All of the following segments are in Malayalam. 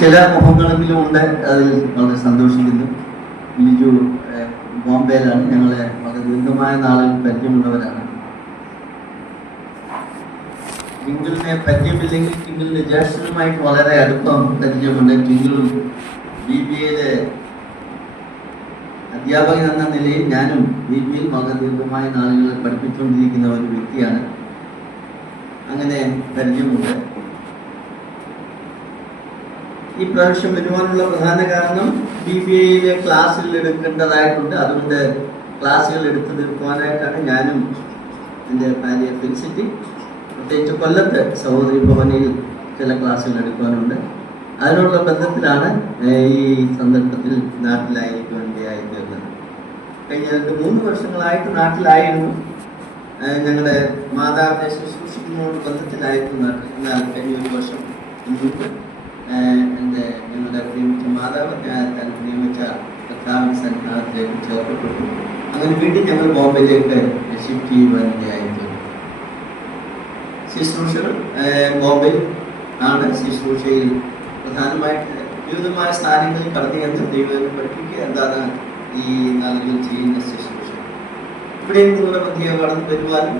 ചില മുഖങ്ങളെങ്കിലും ഉണ്ട്, അതിൽ വളരെ സന്തോഷിക്കുന്നു. ലിജു ബോംബെയിലാണ്, ഞങ്ങളെ വളരെ ദീർഘമായ നാളിൽ പരിചയമുള്ളവരാണ്. ടിങ്കിളിനെ പരിചയമില്ലെങ്കിൽ ടിങ്കിളിന്റെ ജ്യേഷ്ഠനുമായിട്ട് വളരെ അടുപ്പം പരിചയമുണ്ട്. ടിങ്കിളും BBAയിലെ അധ്യാപകൻ എന്ന നിലയിൽ ഞാനും BBAയിൽ വളരെ ദീർഘമായ നാളുകൾ പഠിപ്പിച്ചുകൊണ്ടിരിക്കുന്ന ഒരു വ്യക്തിയാണ്. അങ്ങനെ പരിചയമുണ്ട്. ഈ പ്രാവശ്യം വരുവാനുള്ള പ്രധാന കാരണം BBAയിലെ ക്ലാസ്സിൽ എടുക്കേണ്ടതായിട്ടുണ്ട്. അതുകൊണ്ട് ക്ലാസ്സുകൾ എടുത്തു തീർക്കുവാനായിട്ടാണ് ഞാനും എൻ്റെ ഭാര്യ ഫെലിസിറ്റി, പ്രത്യേകിച്ച് കൊല്ലത്ത് സഹോദരി ഭവനിൽ ചില ക്ലാസ്സുകൾ എടുക്കുവാനുണ്ട്. അതിനുള്ള ബന്ധത്തിലാണ് ഈ സന്ദർഭത്തിൽ നാട്ടിലായിരിക്കേണ്ടിയായി തീർന്നത്. കഴിഞ്ഞ 2-3 വർഷങ്ങളായിട്ട് നാട്ടിലായിരുന്നു. ഞങ്ങളുടെ മാതാവിനെ ശുശ്രൂഷിക്കുന്നതോട് ബന്ധത്തിലായിരുന്നു നാട്ടിൽ. എന്നാൽ കഴിഞ്ഞ 1 വർഷം മുൻപ് ഞങ്ങളുടെ പ്രിയമിച്ച മാതാവ് താൻ നിയമിച്ച കർത്താവിന്റെ സന്നിധാനത്തിലേക്ക് ചേർക്കപ്പെട്ടു. അങ്ങനെ വീണ്ടും ഞങ്ങൾ ബോംബെയിലേക്ക് ഷിഫ്റ്റ് ചെയ്യുവാനിടയായിരുന്നു. ശുശ്രൂഷകൾ ബോംബെയിൽ ആണ്. ശുശ്രൂഷയിൽ പ്രധാനമായിട്ട് വിവിധമായ സ്ഥാനങ്ങളിൽ കടന്നു ചെന്ന് ദൈവത്തെ പഠിപ്പിക്കുക എന്താണ് ഈ നാളുകളിൽ ചെയ്യുന്ന ശുശ്രൂഷ. ഇവിടെ നിങ്ങളുടെ മധ്യ കടന്നു വരുവാനും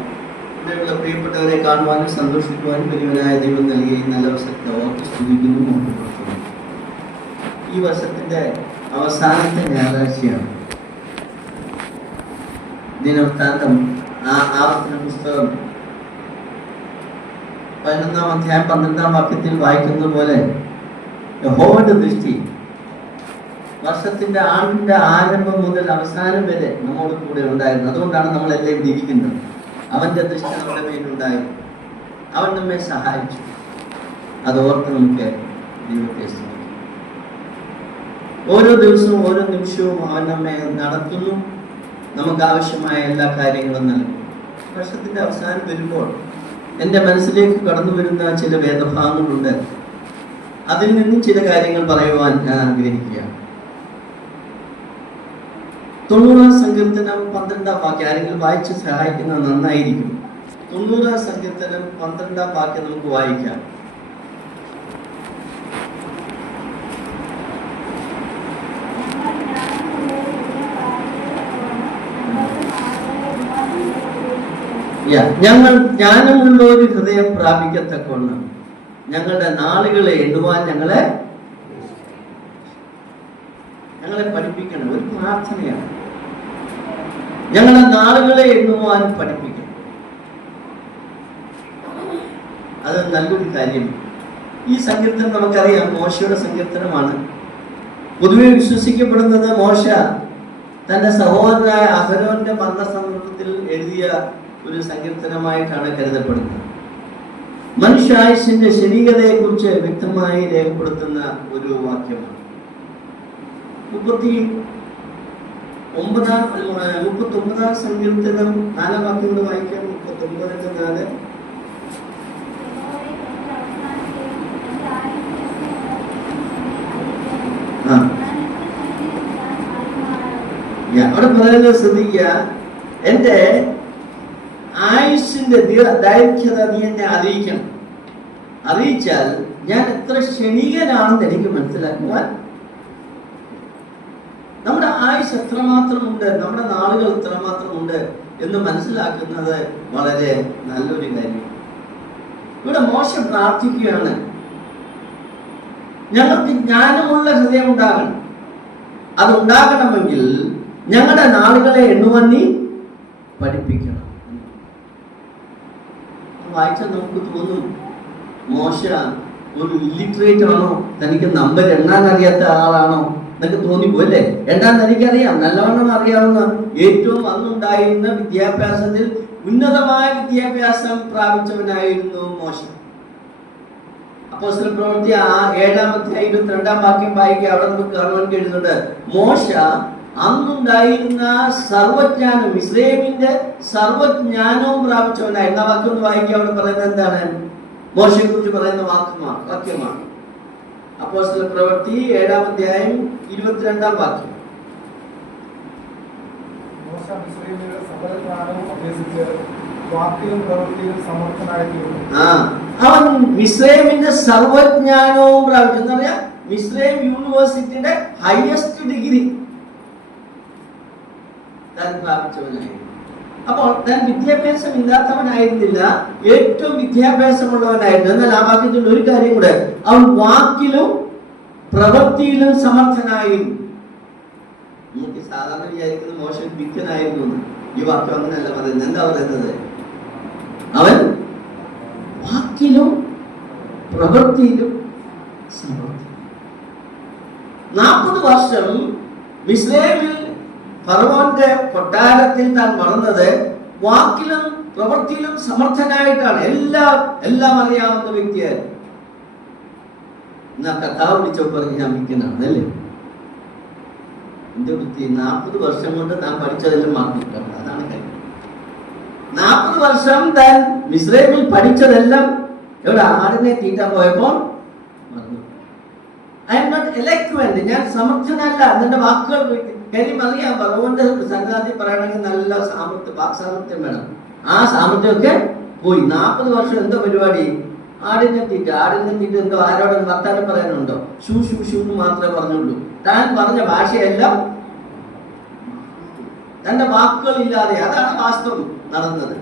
ഇവിടെയുള്ള പ്രിയപ്പെട്ടവരെ കാണുവാനും സന്തോഷിക്കുവാനും വലിയവനായ ദൈവം നൽകിയ ഈ നല്ല അവസരത്തെ ഓർത്ത് സ്തുതിക്കുന്നു. ഈ വർഷത്തിന്റെ അവസാനത്തെ ഞായറാഴ്ചയാണ്. ദിനവൃത്താന്തം ആവർത്തന പുസ്തകം 11-ാം അധ്യായം 12-ാം വാക്യത്തിൽ വായിക്കുന്നത് പോലെ യഹോവയുടെ ദൃഷ്ടി വർഷത്തിന്റെ ആണ്ടിന്റെ ആരംഭം മുതൽ അവസാനം വരെ നമ്മോട് കൂടെ ഉണ്ടായിരുന്നു. അതുകൊണ്ടാണ് നമ്മളെല്ലാം ഇരിക്കുന്നത്. അവന്റെ ദൃഷ്ടി നമ്മുടെ മേലുണ്ടായിരുന്നു. അവൻ നമ്മെ സഹായിച്ചു. അതോർത്ത് നമുക്ക് ദൈവത്തെ സ്തുതിക്കാം. ഓരോ ദിവസവും ഓരോ നിമിഷവും അവൻ നമ്മെ നടത്തുന്നു. നമുക്ക് ആവശ്യമായ എല്ലാ കാര്യങ്ങളും നൽകും. വർഷത്തിന്റെ അവസാനം വരുമ്പോൾ എൻ്റെ മനസ്സിലേക്ക് കടന്നു വരുന്ന ചില വേദഭാഗങ്ങളുണ്ട്. അതിൽ നിന്നും ചില കാര്യങ്ങൾ പറയുവാൻ ഞാൻ ആഗ്രഹിക്കുകയാണ്. 90-ാം സങ്കീർത്തനം 12-ാം വാക്യം ആരെങ്കിലും വായിച്ച് സഹായിക്കുന്നത് നന്നായിരിക്കും. 90-ാം സങ്കീർത്തനം 12-ാം വാക്യം നമുക്ക് വായിക്കാം. ഞങ്ങൾ ജ്ഞാനമുള്ള ഒരു ഹൃദയം പ്രാപിക്കത്തക്കവണ്ണം ഞങ്ങളുടെ നാളുകളെ എണ്ണുവാൻ ഞങ്ങളെ പഠിപ്പിക്കണം. ഒരു പ്രാർത്ഥനയാണ്. ഞങ്ങളുടെ നാളുകളെ എണ്ണുവാൻ പഠിപ്പിക്കണം. അത് നല്ലൊരു കാര്യം. ഈ സങ്കീർത്തനം നമുക്കറിയാം, മോശയുടെ സങ്കീർത്തനമാണ്. പൊതുവെ വിശ്വസിക്കപ്പെടുന്നത് മോശ തന്റെ സഹോദരനായ അഹരോന്റെ മരണ സന്ദർഭത്തിൽ എഴുതിയ ഒരു സങ്കീർത്തനമായിട്ടാണ് കരുതപ്പെടുന്നത്. മനുഷ്യായുഷിന്റെ ശരീരതയെ കുറിച്ച് വ്യക്തമായി രേഖപ്പെടുത്തുന്ന ഒരു വാക്യമാണ്. 39-ാം സങ്കീർത്തനം 4-ാം വാക്യം കൊണ്ട് വായിക്കാം. 39-4. അവിടെ പറയുന്നത് ശ്രദ്ധിക്കുക. എന്റെ ആയുഷിന്റെ ദൈർഘ്യത നീ എന്നെ അറിയിക്കണം. അറിയിച്ചാൽ ഞാൻ എത്ര ക്ഷണികനാണെന്ന് എനിക്ക് മനസ്സിലാക്കുവാൻ. നമ്മുടെ ആയുഷ് എത്രമാത്രമുണ്ട്, നമ്മുടെ നാളുകൾ എത്രമാത്രമുണ്ട് എന്ന് മനസ്സിലാക്കുന്നത് വളരെ നല്ലൊരു കാര്യം. ഇവിടെ മോശം പ്രാർത്ഥിക്കുകയാണ്, ഞങ്ങൾക്ക് ജ്ഞാനമുള്ള ഹൃദയം ഉണ്ടാകണം. അതുണ്ടാകണമെങ്കിൽ ഞങ്ങളുടെ നാളുകളെ എണ്ണുവാൻ നീ പഠിപ്പിക്കണം. വായിച്ചാൽ നമുക്ക് തോന്നും മോശ ഒരു ഇല്ലിറ്ററേറ്റ് ആണോ, തനിക്ക് നമ്പർ എണ്ണാൻ അറിയാത്ത ആളാണോ എന്നൊക്കെ തോന്നിപ്പോല്ലേ. എണ്ണാൻ എനിക്കറിയാം, നല്ലവണ്ണം അറിയാവുന്ന, ഏറ്റവും അന്നുണ്ടായിരുന്ന വിദ്യാഭ്യാസത്തിൽ ഉന്നതമായ വിദ്യാഭ്യാസം പ്രാപിച്ചവനായിരുന്നു മോശ. അപ്പോസ്തല പ്രവൃത്തി 7-ാം അധ്യായം 22-ാം വാക്യം വായിക്കുക. അവിടെ നമുക്ക് കാണുവാൻ കഴിയുന്നുണ്ട്, മോശ അന്നുണ്ടായിരുന്ന സർവജ്ഞാനം, ഇസ്രായേലിന്റെ സർവജ്ഞാനവും പ്രാപിച്ചവനായിരുന്നു. ആ വാക്യം ഒന്ന് വായിക്കുക. അവിടെ പറയുന്നത് എന്താണ്? മോശയെ കുറിച്ച് പറയുന്ന വാക്യമാണ്. അപ്പോസ്തല പ്രവൃത്തി 7-ാം അധ്യായം 22-ാം വാക്യം. അവൻ മിസ്രയീമിന്റെ സർവജ്ഞാനവും പ്രാപിച്ചു. എന്താ പറയാ? മിസ്രൈം യൂണിവേഴ്സിറ്റിയുടെ ഹയസ്റ്റ് ഡിഗ്രി താൻ പ്രാപിച്ചവനായിരുന്നു. അപ്പോൾ താൻ വിദ്യാഭ്യാസം ഇല്ലാത്തവനായിരുന്നില്ല, ഏറ്റവും വിദ്യാഭ്യാസമുള്ളവനായിരുന്നു. എന്നാൽ ആ വാക്യത്തിൽ ഒരു കാര്യം കൂടെ, അവൻ വാക്കിലും പ്രവൃത്തിയിലും സമർത്ഥനായിരുന്നു. നമുക്ക് സാധാരണ വിചാരിക്കുന്ന മോശം വിക്കനായിരുന്നു. ഈ വാക്യം അങ്ങനെയല്ല പറയുന്നത്. എന്താ പറയുന്നത്? അവൻ വാക്കിലും പ്രവൃത്തിയിലും സമർത്ഥൻ. 40 വർഷം മിസ്രൈമിൽ ഫറവോന്റെ കൊട്ടാരത്തിൽ താൻ വളർന്നത് വാക്കിലും പ്രവൃത്തിയിലും സമർത്ഥനായിട്ടാണ്. എല്ലാം അറിയാവുന്ന വ്യക്തിയായിരുന്നു. എന്നാ കർത്താവ് വിളിച്ചപ്പോൾ പറഞ്ഞ് ഞാൻ വിൽക്കുന്നതാണ് അല്ലേ? എന്റെ വൃത്തി 40 വർഷം കൊണ്ട് താൻ പഠിച്ചതെല്ലാം മാറ്റിയിട്ടാണ്. അതാണ് കാര്യം. 40 വർഷം താൻ മിസ്രൈമിൽ പഠിച്ചതെല്ലാം എവിടെ? ആടിനെ തീറ്റാൻ പോയപ്പോൾ മറന്നു. ഐ എം നോട്ട് എലക്വന്റ്, ഞാൻ സമർത്ഥനല്ല. എന്നെ വാക്കുകൾ കാര്യം അറിയാം. ഫറവോന്റെ സംഗതി പറയണമെങ്കിൽ നല്ല വാക്സാമർത്ഥ്യം വേണം. ആ സാമർത്ഥ്യമൊക്കെ പോയി. 40 വർഷം എന്തോ പരിപാടി? ആടിനെ തീറ്റ എന്തോ ആരോടും വർത്താനം പറയാനുണ്ടോ? ഷൂ ഷൂ ഷൂ എന്ന് മാത്രമേ പറഞ്ഞുള്ളൂ. താൻ പറഞ്ഞ ഭാഷയെല്ലാം തന്റെ വാക്കുകളില്ലാതെ. അതാണ് വാസ്തവം നടന്നത്.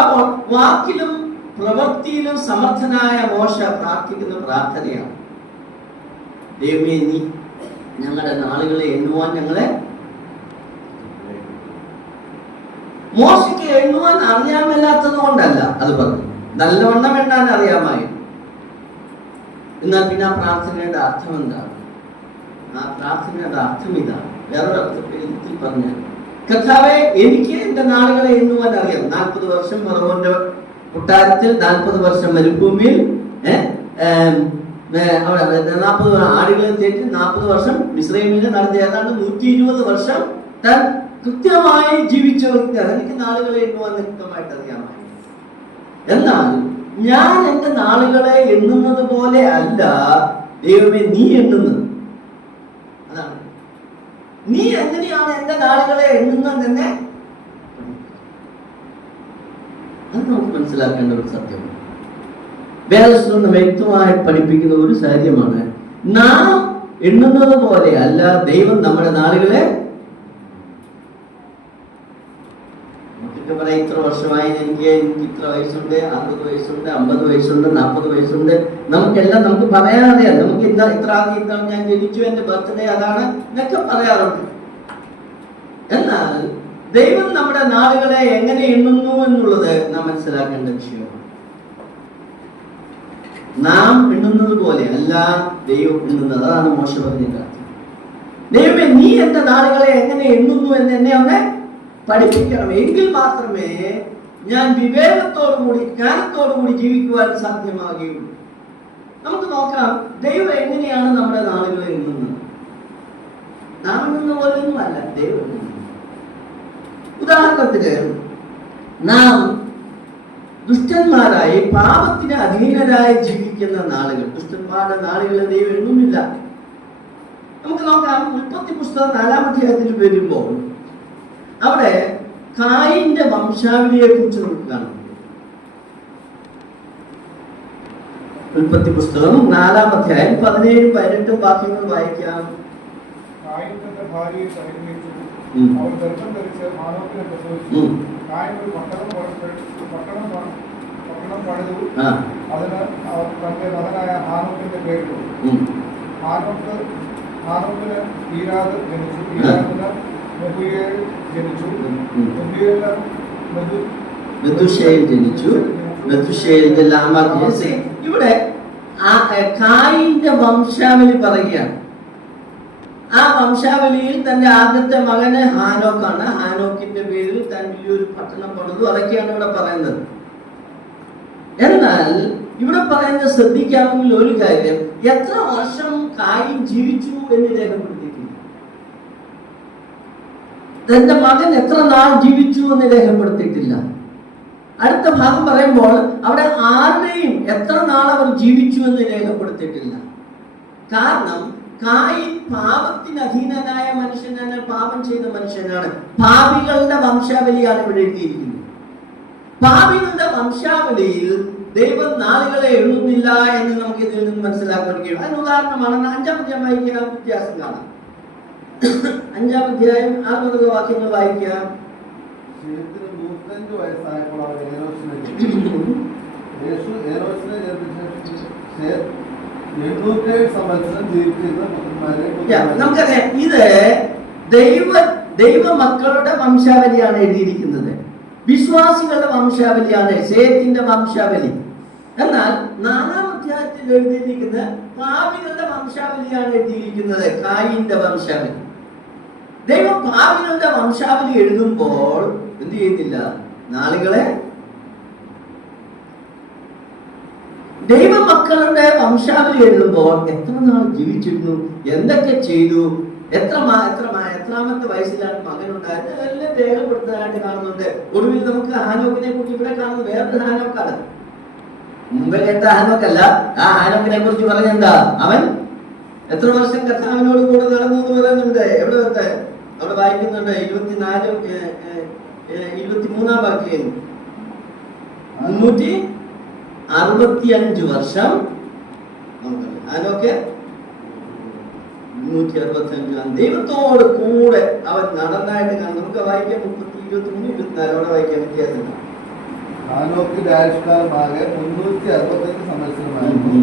അപ്പോൾ വാക്കിലും പ്രവൃത്തിയിലും സമർത്ഥനായ മോശ പ്രാർത്ഥിക്കുന്ന പ്രാർത്ഥനയാണ്, ദൈവമേ നീ ഞങ്ങളുടെ നാളുകളെ എണ്ണുവാൻ ഞങ്ങളെ. മോശയ്ക്ക് എണ്ണുവാൻ അറിയാമല്ലാത്തത് കൊണ്ടല്ല അത് പറഞ്ഞു, നല്ലവണ്ണം എണ്ണാൻ അറിയാമായി. എന്നാൽ പിന്നെ ആ പ്രാർത്ഥനയുടെ അർത്ഥം എന്താണ്? ആ പ്രാർത്ഥനയുടെ അർത്ഥം ഇതാണ്. വേറൊരു അർത്ഥത്തിൽ പറഞ്ഞാൽ, കർത്താവേ എനിക്ക് എന്റെ നാളുകളെ എണ്ണുവാൻ അറിയാം. 40 വർഷം ഫറവോന്റെ കൊട്ടാരത്തിൽ, 40 വർഷം മരുഭൂമിയിൽ, 40 ആടുകളെ തേറ്റി 40 വർഷം മിസ്രൈമിൽ നടത്തി, ഏതാണ്ട് 120 വർഷം താൻ കൃത്യമായി ജീവിച്ച വ്യക്തിയാണ്. എനിക്ക് നാളുകളെ എണ്ണുവാൻ വ്യക്തമായിട്ട് അറിയാമായി. എന്നാൽ ഞാൻ എന്റെ നാളുകളെ എണ്ണുന്നത് പോലെ അല്ല ദൈവമേ നീ എണ്ണുന്നത്. അതാണ്, നീ എങ്ങനെയാണ് എന്റെ നാളുകളെ എണ്ണുന്നത് തന്നെ അത് നമുക്ക് മനസ്സിലാക്കേണ്ട ഒരു സത്യമാണ്. വേദപുസ്തകം വ്യക്തമായി പഠിപ്പിക്കുന്ന ഒരു കാര്യമാണ്, നാം എണ്ണുന്നത് പോലെ അല്ല ദൈവം നമ്മുടെ നാളുകളെ. നമുക്കൊക്കെ പറയാം, ഇത്ര വർഷമായി എനിക്ക് ഇത്ര വയസ്സുണ്ട്, 60 വയസ്സുണ്ട്, 50 വയസ്സുണ്ട്, 40 വയസ്സുണ്ട്. നമുക്കെല്ലാം നമുക്ക് പറയാനറിയാം. നമുക്ക് ഇത്ര ഞാൻ ജനിച്ചു, എന്റെ ബർത്ത്ഡേ അതാണ് എന്നൊക്കെ പറയാറുണ്ട്. എന്നാൽ ദൈവം നമ്മുടെ നാളുകളെ എങ്ങനെ എണ്ണുന്നു എന്നുള്ളത് നാം മനസ്സിലാക്കേണ്ട വിഷയമാണ്. നാം എണ്ണുന്നത് പോലെ അല്ല ദൈവം എണ്ണുന്നത്. അതാണ് മോശ പറഞ്ഞത്. ദൈവമേ നീ എന്റെ നാളുകളെ എങ്ങനെ എണ്ണുന്നു എന്ന് എന്നെ ഒന്ന് പഠിപ്പിക്കണം. എങ്കിൽ മാത്രമേ ഞാൻ വിവേകത്തോടുകൂടി ജ്ഞാനത്തോടുകൂടി ജീവിക്കുവാൻ സാധ്യമാകുകയുള്ളൂ. നമുക്ക് നോക്കാം ദൈവം എങ്ങനെയാണ് നമ്മുടെ നാളുകളെ എണ്ണുന്നത്. നാം എണ്ണുന്ന പോലെയൊന്നും അല്ല ദൈവം എണ്ണുന്നത്. ഉദാഹരണത്തിന്, നാം ദുഷ്ടന്മാരായി പാപത്തിന് അധീനരായി ജീവിക്കുന്ന നാളുകൾ, ദുഷ്ടന്മാരുടെ നാളുകളെ ദൈവം എണ്ണുന്നില്ല. നമുക്ക് നോക്കാം, ഉൽപ്പത്തി പുസ്തകം 4-ാം അധ്യായത്തിൽ വരുമ്പോൾ അവിടെ കായിന്റെ വംശാവലിയെ കുറിച്ച് നമുക്ക് കാണാം. ഉൽപ്പത്തി പുസ്തകം 4-ാം അധ്യായം 17-18 വാക്യങ്ങൾ വായിക്കാം. അവൻ ഗർഭം ധരിച്ച് ഹാനോക്കിനെ പ്രസവിച്ചു. കായൻ ഒരു പട്ടണം പണിതു. അതിന് അവർ തന്റെ മകനായ ഹാനോക്കിന്റെ പേരിട്ടു. ഹാനോക്കിന് ഈരാദ് ജനിച്ചു. ഈരാദിന് മെഹൂയേൽ ജനിച്ചു. മെഹൂയേലിന് മെഥൂശയേൽ ജനിച്ചു. മെഥൂശയേലിന്റെ ലാമാക്ക് ജനിച്ചു. ഇവിടെ കായിന്റെ വംശാവലി പറയുകയാണ്. ആ വംശാവലിയിൽ തന്റെ ആദ്യത്തെ മകന് ഹാനോക്കാണ്. ഹാനോക്കിന്റെ പേരിൽ താൻ വലിയൊരു പട്ടണം പണിതു. അതൊക്കെയാണ് ഇവിടെ പറയുന്നത്. എന്നാൽ ഇവിടെ പറയുന്നത് ശ്രദ്ധിക്കാമെങ്കിൽ ഒരു കാര്യം, എത്ര വർഷം കായിൻ ജീവിച്ചു എന്ന് രേഖപ്പെടുത്തിയിട്ടില്ല. തന്റെ മകൻ എത്ര നാൾ ജീവിച്ചു എന്ന് രേഖപ്പെടുത്തിയിട്ടില്ല. അടുത്ത ഭാഗം പറയുമ്പോൾ അവിടെ ആരുടെയും എത്ര നാൾ അവർ ജീവിച്ചു എന്ന് രേഖപ്പെടുത്തിയിട്ടില്ല. കാരണം കായിൻ പാപത്തിന് അധീനനായ മനുഷ്യനാണ്, പാപം ചെയ്ത മനുഷ്യനാണ്. പാപികളുടെ വംശാവലിയാണ് ഇവിടെ എഴുതിയിരിക്കുന്നത്. പാപികളുടെ വംശാവലിയിൽ ദൈവം നാളുകളെ എണ്ണുന്നില്ല എന്ന് നമുക്ക് ഇതിൽ നിന്ന് മനസ്സിലാക്കാൻ കഴിയും. അതിന് ഉദാഹരണമാണ് 5-ാം അധ്യായം വായിക്കുക, വ്യത്യാസം കാണാം. 5-ാം അധ്യായം 60 വാക്യങ്ങൾ വായിക്കാം. 105 വയസ്സായപ്പോൾ അവർ ഏനോശിനെ ജനിപ്പിച്ച 807 സംവത്സരം ജീവിച്ചിരുന്ന പുത്രന്മാരെ. നമുക്കറിയാം, ഇത് ദൈവ മക്കളുടെ വംശാവലിയാണ് എഴുതിയിരിക്കുന്നത്. വിശ്വാസികളുടെ വംശാവലിയാണ് ശേത്തിന്റെ വംശാവലി. എന്നാൽ 4-ാം അധ്യായത്തിൽ എഴുതിയിരിക്കുന്ന പാപികളുടെ വംശാവലിയാണ് എഴുതിയിരിക്കുന്നത്, കായിന്റെ വംശാവലി. ദൈവം പാപികളുടെ വംശാവലി എഴുതുമ്പോൾ എന്ത് ചെയ്യുന്നില്ല? നാളുകളെ ദൈവമക്കളുടെ വംശാവലി എഴുതുമ്പോൾ എത്ര നാൾ ജീവിച്ചിരുന്നു, എന്തൊക്കെ ചെയ്തു, എത്രാമത്തെ വയസ്സിലാണ് മകനുണ്ടായത്, എല്ലാം രേഖപ്പെടുത്താനായിട്ട് കാണുന്നുണ്ട്. ഒടുവിൽ നമുക്ക് ഹാനോക്കിനെ കുറിച്ച് ഇവിടെ കാണുന്നത് വേറൊരു ഹാനോക്കാണ്. മുമ്പേ കേട്ട ഹാനോക്കല്ല. ആ ഹാനോക്കിനെ കുറിച്ച് പറഞ്ഞെന്താ? അവൻ എത്ര വർഷം കർത്താവിനോട് കൂടെ നടന്നു എന്ന് പറയുന്നുണ്ട്. എവിടെ അവിടെ വായിക്കുന്നുണ്ട് 23-ാം വാക്യം. 365 വർഷം ഹാനോക്ക് 365 ദൈവത്തോട് കൂടെ അവൻ നടന്നായിട്ട് കാണും. നമുക്ക് വായിക്കാം 23-24 അവിടെ വായിക്കാൻ വ്യത്യാസം. ഹാനോക്കിന്റെ ആയുഷ്കാലമാകെ 365 സംവത്സരമായിരുന്നു.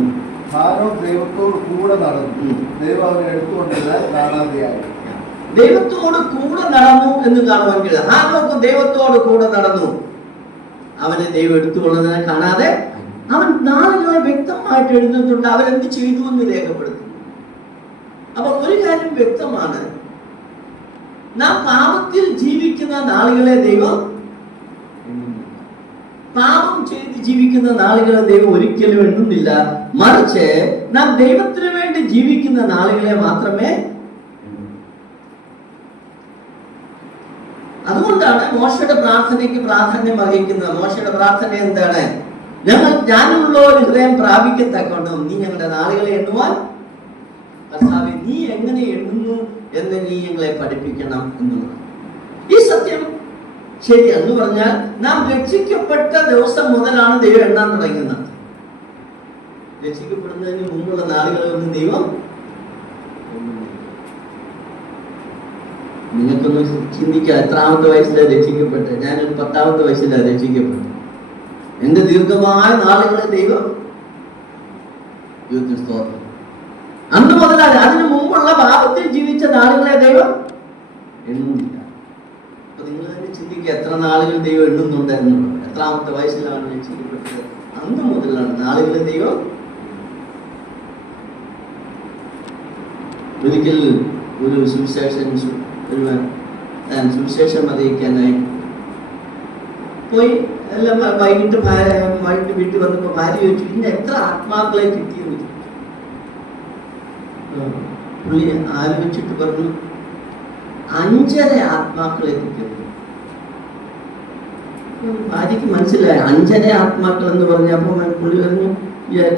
ഹാനോക്ക് ദൈവത്തോട് കൂടെ നടന്നു. ദൈവം അവനെ എടുത്തുകൊണ്ടതിനാൽ കാണാതെയായി. ദൈവത്തോട് കൂടെ നടന്നു എന്ന് കാണുവാൻ കഴിയും. ഹാനോക്ക് ദൈവത്തോട് കൂടെ നടന്നു, അവനെ ദൈവം എടുത്തുകൊള്ളതിനെ കാണാതെ. അവൻ നാളുകളെ വ്യക്തമായിട്ട് എഴുതുന്നുണ്ട്, അവൻ എന്ത് ചെയ്തു എന്ന് രേഖപ്പെടുത്തുന്നു. അപ്പോൾ ഒരു കാര്യം വ്യക്തമാണ്, നാം പാപത്തിൽ ജീവിക്കുന്ന നാളുകളെ ദൈവം, പാപം ചെയ്ത് ജീവിക്കുന്ന നാളുകളെ ദൈവം ഒരിക്കലും എണ്ണുന്നില്ല. മറിച്ച് നാം ദൈവത്തിന് വേണ്ടി ജീവിക്കുന്ന നാളുകളെ മാത്രമേ. അതുകൊണ്ടാണ് മോശയുടെ പ്രാർത്ഥനയ്ക്ക് പ്രാധാന്യം അറിയിക്കുന്നത്. മോശയുടെ പ്രാർത്ഥന എന്താണ്? ഞങ്ങൾ ജ്ഞാനമുള്ള ഒരു ഹൃദയം പ്രാപിക്കത്തക്കൊണ്ടും നീ ഞങ്ങളുടെ നാളുകളെ എണ്ണുവാൻ കർത്താവേ നീ എങ്ങനെ എണ്ണുന്നു എന്ന് നീ ഞങ്ങളെ പഠിപ്പിക്കണം എന്നുള്ളത്. ഈ സത്യം ശരിയെന്ന് പറഞ്ഞാൽ നാം രക്ഷിക്കപ്പെട്ട ദിവസം മുതലാണ് ദൈവം എണ്ണാൻ തുടങ്ങുന്നത്. രക്ഷിക്കപ്പെടുന്നതിന് മുമ്പുള്ള നാളുകളൊന്നും ദൈവം. നിങ്ങൾക്കൊന്ന് ചിന്തിക്കാം, എത്രാമത്തെ വയസ്സിലാണ് രക്ഷിക്കപ്പെട്ടത്? ഞാനൊരു 10-ാമത്തെ വയസ്സിലാണ് രക്ഷിക്കപ്പെട്ടത്. എന്റെ ദീർഘമായ നാളുകളെ ദൈവം സ്തോത്രം. അന്ന് മുതലാണ്. അതിനു മുമ്പുള്ള പാപത്തിൽ ജീവിച്ച നാളുകളെ ദൈവം എണ്ണുന്നില്ല. അപ്പൊ നിങ്ങൾ തന്നെ ചിന്തിക്കുക, എത്ര നാളുകൾ ദൈവം എണ്ണുന്നുണ്ട് എന്നുള്ളത്. എത്രാമത്തെ വയസ്സിലാണ് രക്ഷിക്കപ്പെട്ടത്? അന്ന് മുതലാണ് നാളുകളെ ദൈവം. ഒരിക്കൽ ഒരു സുവിശേഷം അറിയിക്കാനായി പോയി. എല്ലാം വൈകിട്ട് വീട്ടിൽ വന്നപ്പോ ഭാര്യ ചോദിച്ചു, ഇന്ന് എത്ര ആത്മാക്കളെ കിട്ടിയെന്ന്. പുള്ളി ആലോചിച്ചിട്ട് പറഞ്ഞു, 5.5 ആത്മാക്കളെ കിട്ടിയത്. ഭാര്യക്ക് മനസ്സിലായി 5.5 ആത്മാക്കൾ എന്ന് പറഞ്ഞപ്പോ പുള്ളി പറഞ്ഞു,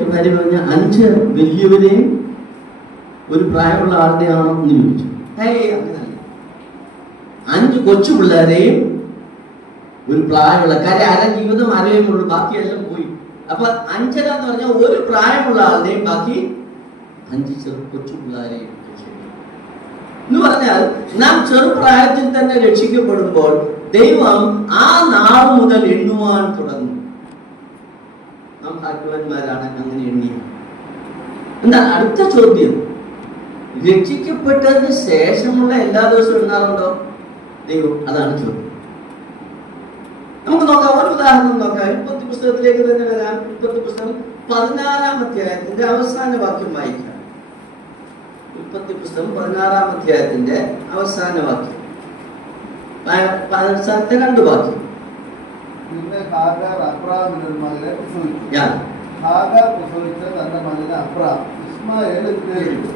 ഭാര്യ പറഞ്ഞ 5 വലിയവരെയും ഒരു പ്രായമുള്ള ആളുടെയാണോ എന്ന് ചോദിച്ചു. അങ്ങനല്ല, 5 കൊച്ചു പിള്ളേരെയും ഒരു പ്രായമുള്ള കാര്യം ജീവിതം അറിയുമുള്ളൂ, ബാക്കിയെല്ലാം പോയി. അപ്പൊ 5.5 എന്ന് പറഞ്ഞാൽ ഒരു പ്രായമുള്ള ആളുടെയും ബാക്കി 5 കൊച്ചു പിള്ളേരെയും എന്ന് പറഞ്ഞാൽ നാം ചെറുപ്രായത്തിൽ തന്നെ രക്ഷിക്കപ്പെടുമ്പോൾ ദൈവം ആ നാൾ മുതൽ എണ്ണുവാൻ തുടങ്ങും. നാം ഭാഗ്യവാന്മാരാണ് അങ്ങനെ എണ്ണിയ. എന്താ അടുത്ത ചോദ്യം? രക്ഷിക്കപ്പെട്ടതിന് ശേഷമുള്ള എല്ലാ ദിവസവും എണ്ണാറുണ്ടോ ദൈവം? അതാണ് ചോദ്യം. നമുക്ക് നോക്കാം, ഒരു ഉദാഹരണം നോക്കാം. ഉൽപ്പത്തി പുസ്തകത്തിലേക്ക് തന്നെ വരാം. ഉൽപ്പത്തി പുസ്തകം 16-ാം അധ്യായത്തിന്റെ അവസാന വാക്യം വായിക്കാം. ഉൽപ്പത്തി പുസ്തകം 16-ാം അധ്യായത്തിന്റെ അവസാന വാക്യം, 2 വാക്യം. പിന്നെ ഹാഗാർ അബ്രാമിന് ഒരു മകനെ പ്രസവിച്ചു. ഹാഗാർ പ്രസവിച്ച തന്റെ മകന് അബ്രാം ഇസ്മായേൽ എന്ന് പേരിട്ടു.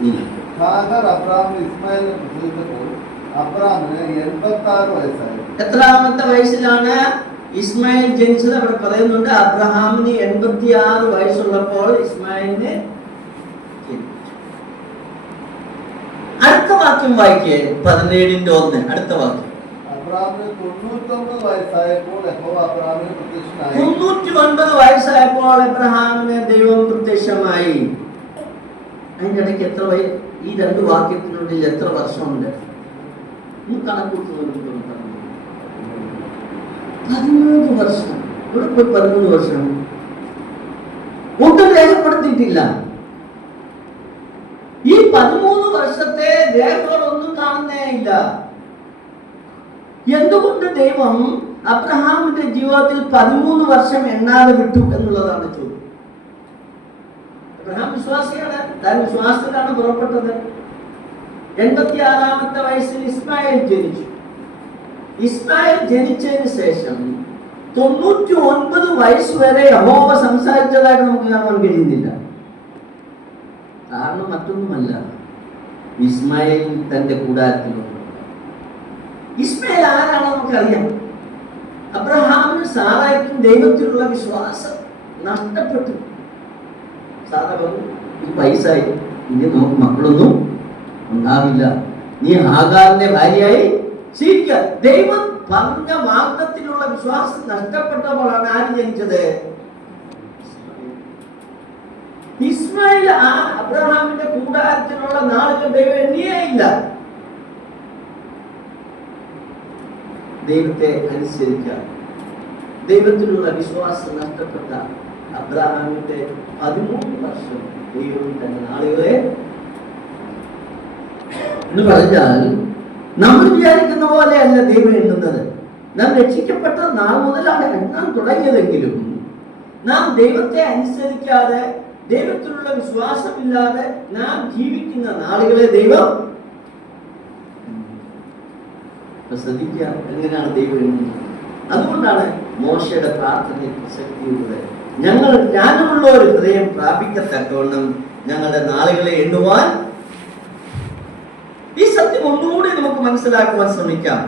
ഹാഗാർ അബ്രാമിന് ഇസ്മായേലിനെ പ്രസവിച്ചപ്പോൾ അബ്രാമിന് 86 വയസ്സായി. എത്രാമത്തെ വയസ്സിലാണ് ഇസ്മായിൽ ജനിച്ചത്? അവിടെ പറയുന്നുണ്ട്, അബ്രഹാമിന് 86 വയസ്സുള്ളപ്പോൾ ഇസ്മായിലിനെ ജനിച്ചു. അടുത്ത വാക്യം വായിക്കേ, 17-1 അടുത്ത വാക്യം. അബ്രാമിന് 99 വയസ്സായപ്പോൾ യഹോവ അബ്രാമിന് പ്രത്യക്ഷനായി. 99 വയസ്സായപ്പോൾ എബ്രഹാമിന് ദൈവം പ്രത്യക്ഷമായി. അതിൻ്റെ ഇടയ്ക്ക് എത്ര ഈ രണ്ട് വാക്യത്തിനുള്ളിൽ എത്ര വർഷമുണ്ട്? കണക്കൂട്ടുന്നത് 13 വർഷം. ഇവിടെ പോയി 13 വർഷം ഒട്ടും രേഖപ്പെടുത്തിയിട്ടില്ല. ഈ 13 വർഷത്തെ രേഖകളൊന്നും കാണുന്നേ ഇല്ല. എന്തുകൊണ്ട് ദൈവം അബ്രഹാമിന്റെ ജീവിതത്തിൽ 13 വർഷം എണ്ണാതെ വിട്ടു എന്നുള്ളതാണ് ചോദ്യം. അബ്രഹാം വിശ്വാസിയാണ്, താൻ വിശ്വാസത്തിലാണ് പുറപ്പെട്ടത്. 86-ാമത്തെ വയസ്സിൽ ഇസ്മായിൽ ജനിച്ചു. ഇസ്മായിൽ ജനിച്ചതിന് ശേഷം 99 വയസ്സ് വരെ യഹോവ സംസാരിച്ചതായിട്ട് നമുക്ക് കാണാൻ കഴിയുന്നില്ല. കാരണം മറ്റൊന്നുമല്ല, ഇസ്മായിൽ തന്റെ കൂടാരത്തിലുണ്ട്. ഇസ്മായിൽ ആരാണ് നമുക്കറിയാം. അബ്രഹാമിനും സാറായ്ക്കും ദൈവത്തിലുള്ള വിശ്വാസം നഷ്ടപ്പെട്ടു. സാറ പറഞ്ഞു, ഈ വയസ്സായി, ഇനി നമുക്ക് മക്കളൊന്നും ഉണ്ടാവില്ല, നീ ഹാഗാറിന്റെ ഭാര്യയായി ജീവിക്കുക. ദൈവം പറഞ്ഞ വാഗ്ദത്തിലുള്ള വിശ്വാസം നഷ്ടപ്പെട്ടപ്പോഴാണ് ആര് ജനിച്ചത്? ഇസ്മായിൽ. ആ അബ്രഹാമിന്റെ കൂടാരത്തിലുള്ള നാളുകൾ ദൈവം എണ്ണിയേ ഇല്ല. ദൈവത്തെ അനുസരിക്കുക, ദൈവത്തിലുള്ള വിശ്വാസം നഷ്ടപ്പെട്ട അബ്രഹാമിന്റെ 13 വർഷം ദൈവം തന്റെ നാളുകളെ എന്ന് പറഞ്ഞാൽ നമ്മൾ വിചാരിക്കുന്ന പോലെയല്ല ദൈവം എണ്ണുന്നത്. നാം രക്ഷിക്കപ്പെട്ട നാൾ മുതലാണ് എണ്ണാൻ തുടങ്ങിയതെങ്കിലും നാം ദൈവത്തെ അനുസരിക്കാതെ, ദൈവത്തിലുള്ള വിശ്വാസമില്ലാതെ നാം ജീവിക്കുന്ന നാളുകളെ ദൈവം ശ്രദ്ധിക്കുക. എങ്ങനെയാണ് ദൈവം എണ്ണുന്നത്? അതുകൊണ്ടാണ് മോശയുടെ പ്രാർത്ഥനയിൽ പ്രസക്തിയുള്ളത്. ഞങ്ങൾ ജ്ഞാനമുള്ള ഒരു ഹൃദയം പ്രാപിക്കത്തക്കവണ്ണം ഞങ്ങളുടെ നാളുകളെ എണ്ണുവാൻ. ഈ സത്യം ഒന്നുകൂടി നമുക്ക് മനസ്സിലാക്കുവാൻ ശ്രമിക്കാം.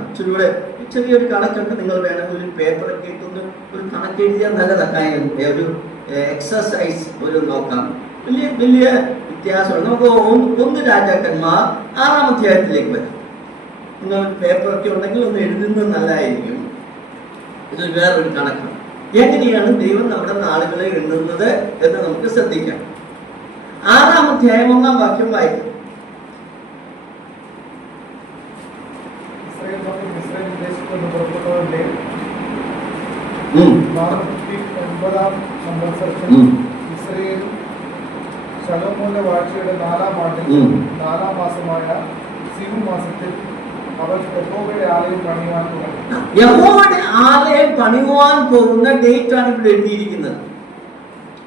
ചെറിയൊരു കണക്കുണ്ട്. നിങ്ങൾ വേണമെങ്കിൽ ഒരു പേപ്പറൊക്കെ ഇട്ടൊന്ന് ഒരു കണക്ക് എഴുതിയാൽ നല്ലതാണ്. ഒരു എക്സസൈസ് ഒരു നോക്കാം. വലിയ വലിയ വ്യത്യാസമാണ്. നമുക്ക് 1 രാജാക്കന്മാർ 6-ാം അധ്യായത്തിലേക്ക് വരാം. നിങ്ങൾ പേപ്പറൊക്കെ ഉണ്ടെങ്കിൽ ഒന്ന് എഴുതുന്നത് നല്ലതായിരിക്കും. ഇത് വേറൊരു കണക്കാണ്. എങ്ങനെയാണ് ദൈവം നമ്മുടെ നാളുകളെ എണ്ണുന്നത് എന്ന് നമുക്ക് ശ്രദ്ധിക്കാം. 6-ാം അധ്യായം 1-ാം വാക്യം വായിക്കും. ഇസ്രായേലും ശലോമോന്റെ വാഴ്ചയുടെ 4-ാം ആണ്ടിൽ 4-ാം മാസമായ സിവു മാസത്തിൽ അവർ യഹോവയുടെ ആലയം പണിയുവാൻ തുടങ്ങി. യഹോവയുടെ ആലയം പണിയുവാൻ പോകുന്ന ഡേറ്റ് ആണ് ഇവിടെ എഴുതിയിരിക്കുന്നത്.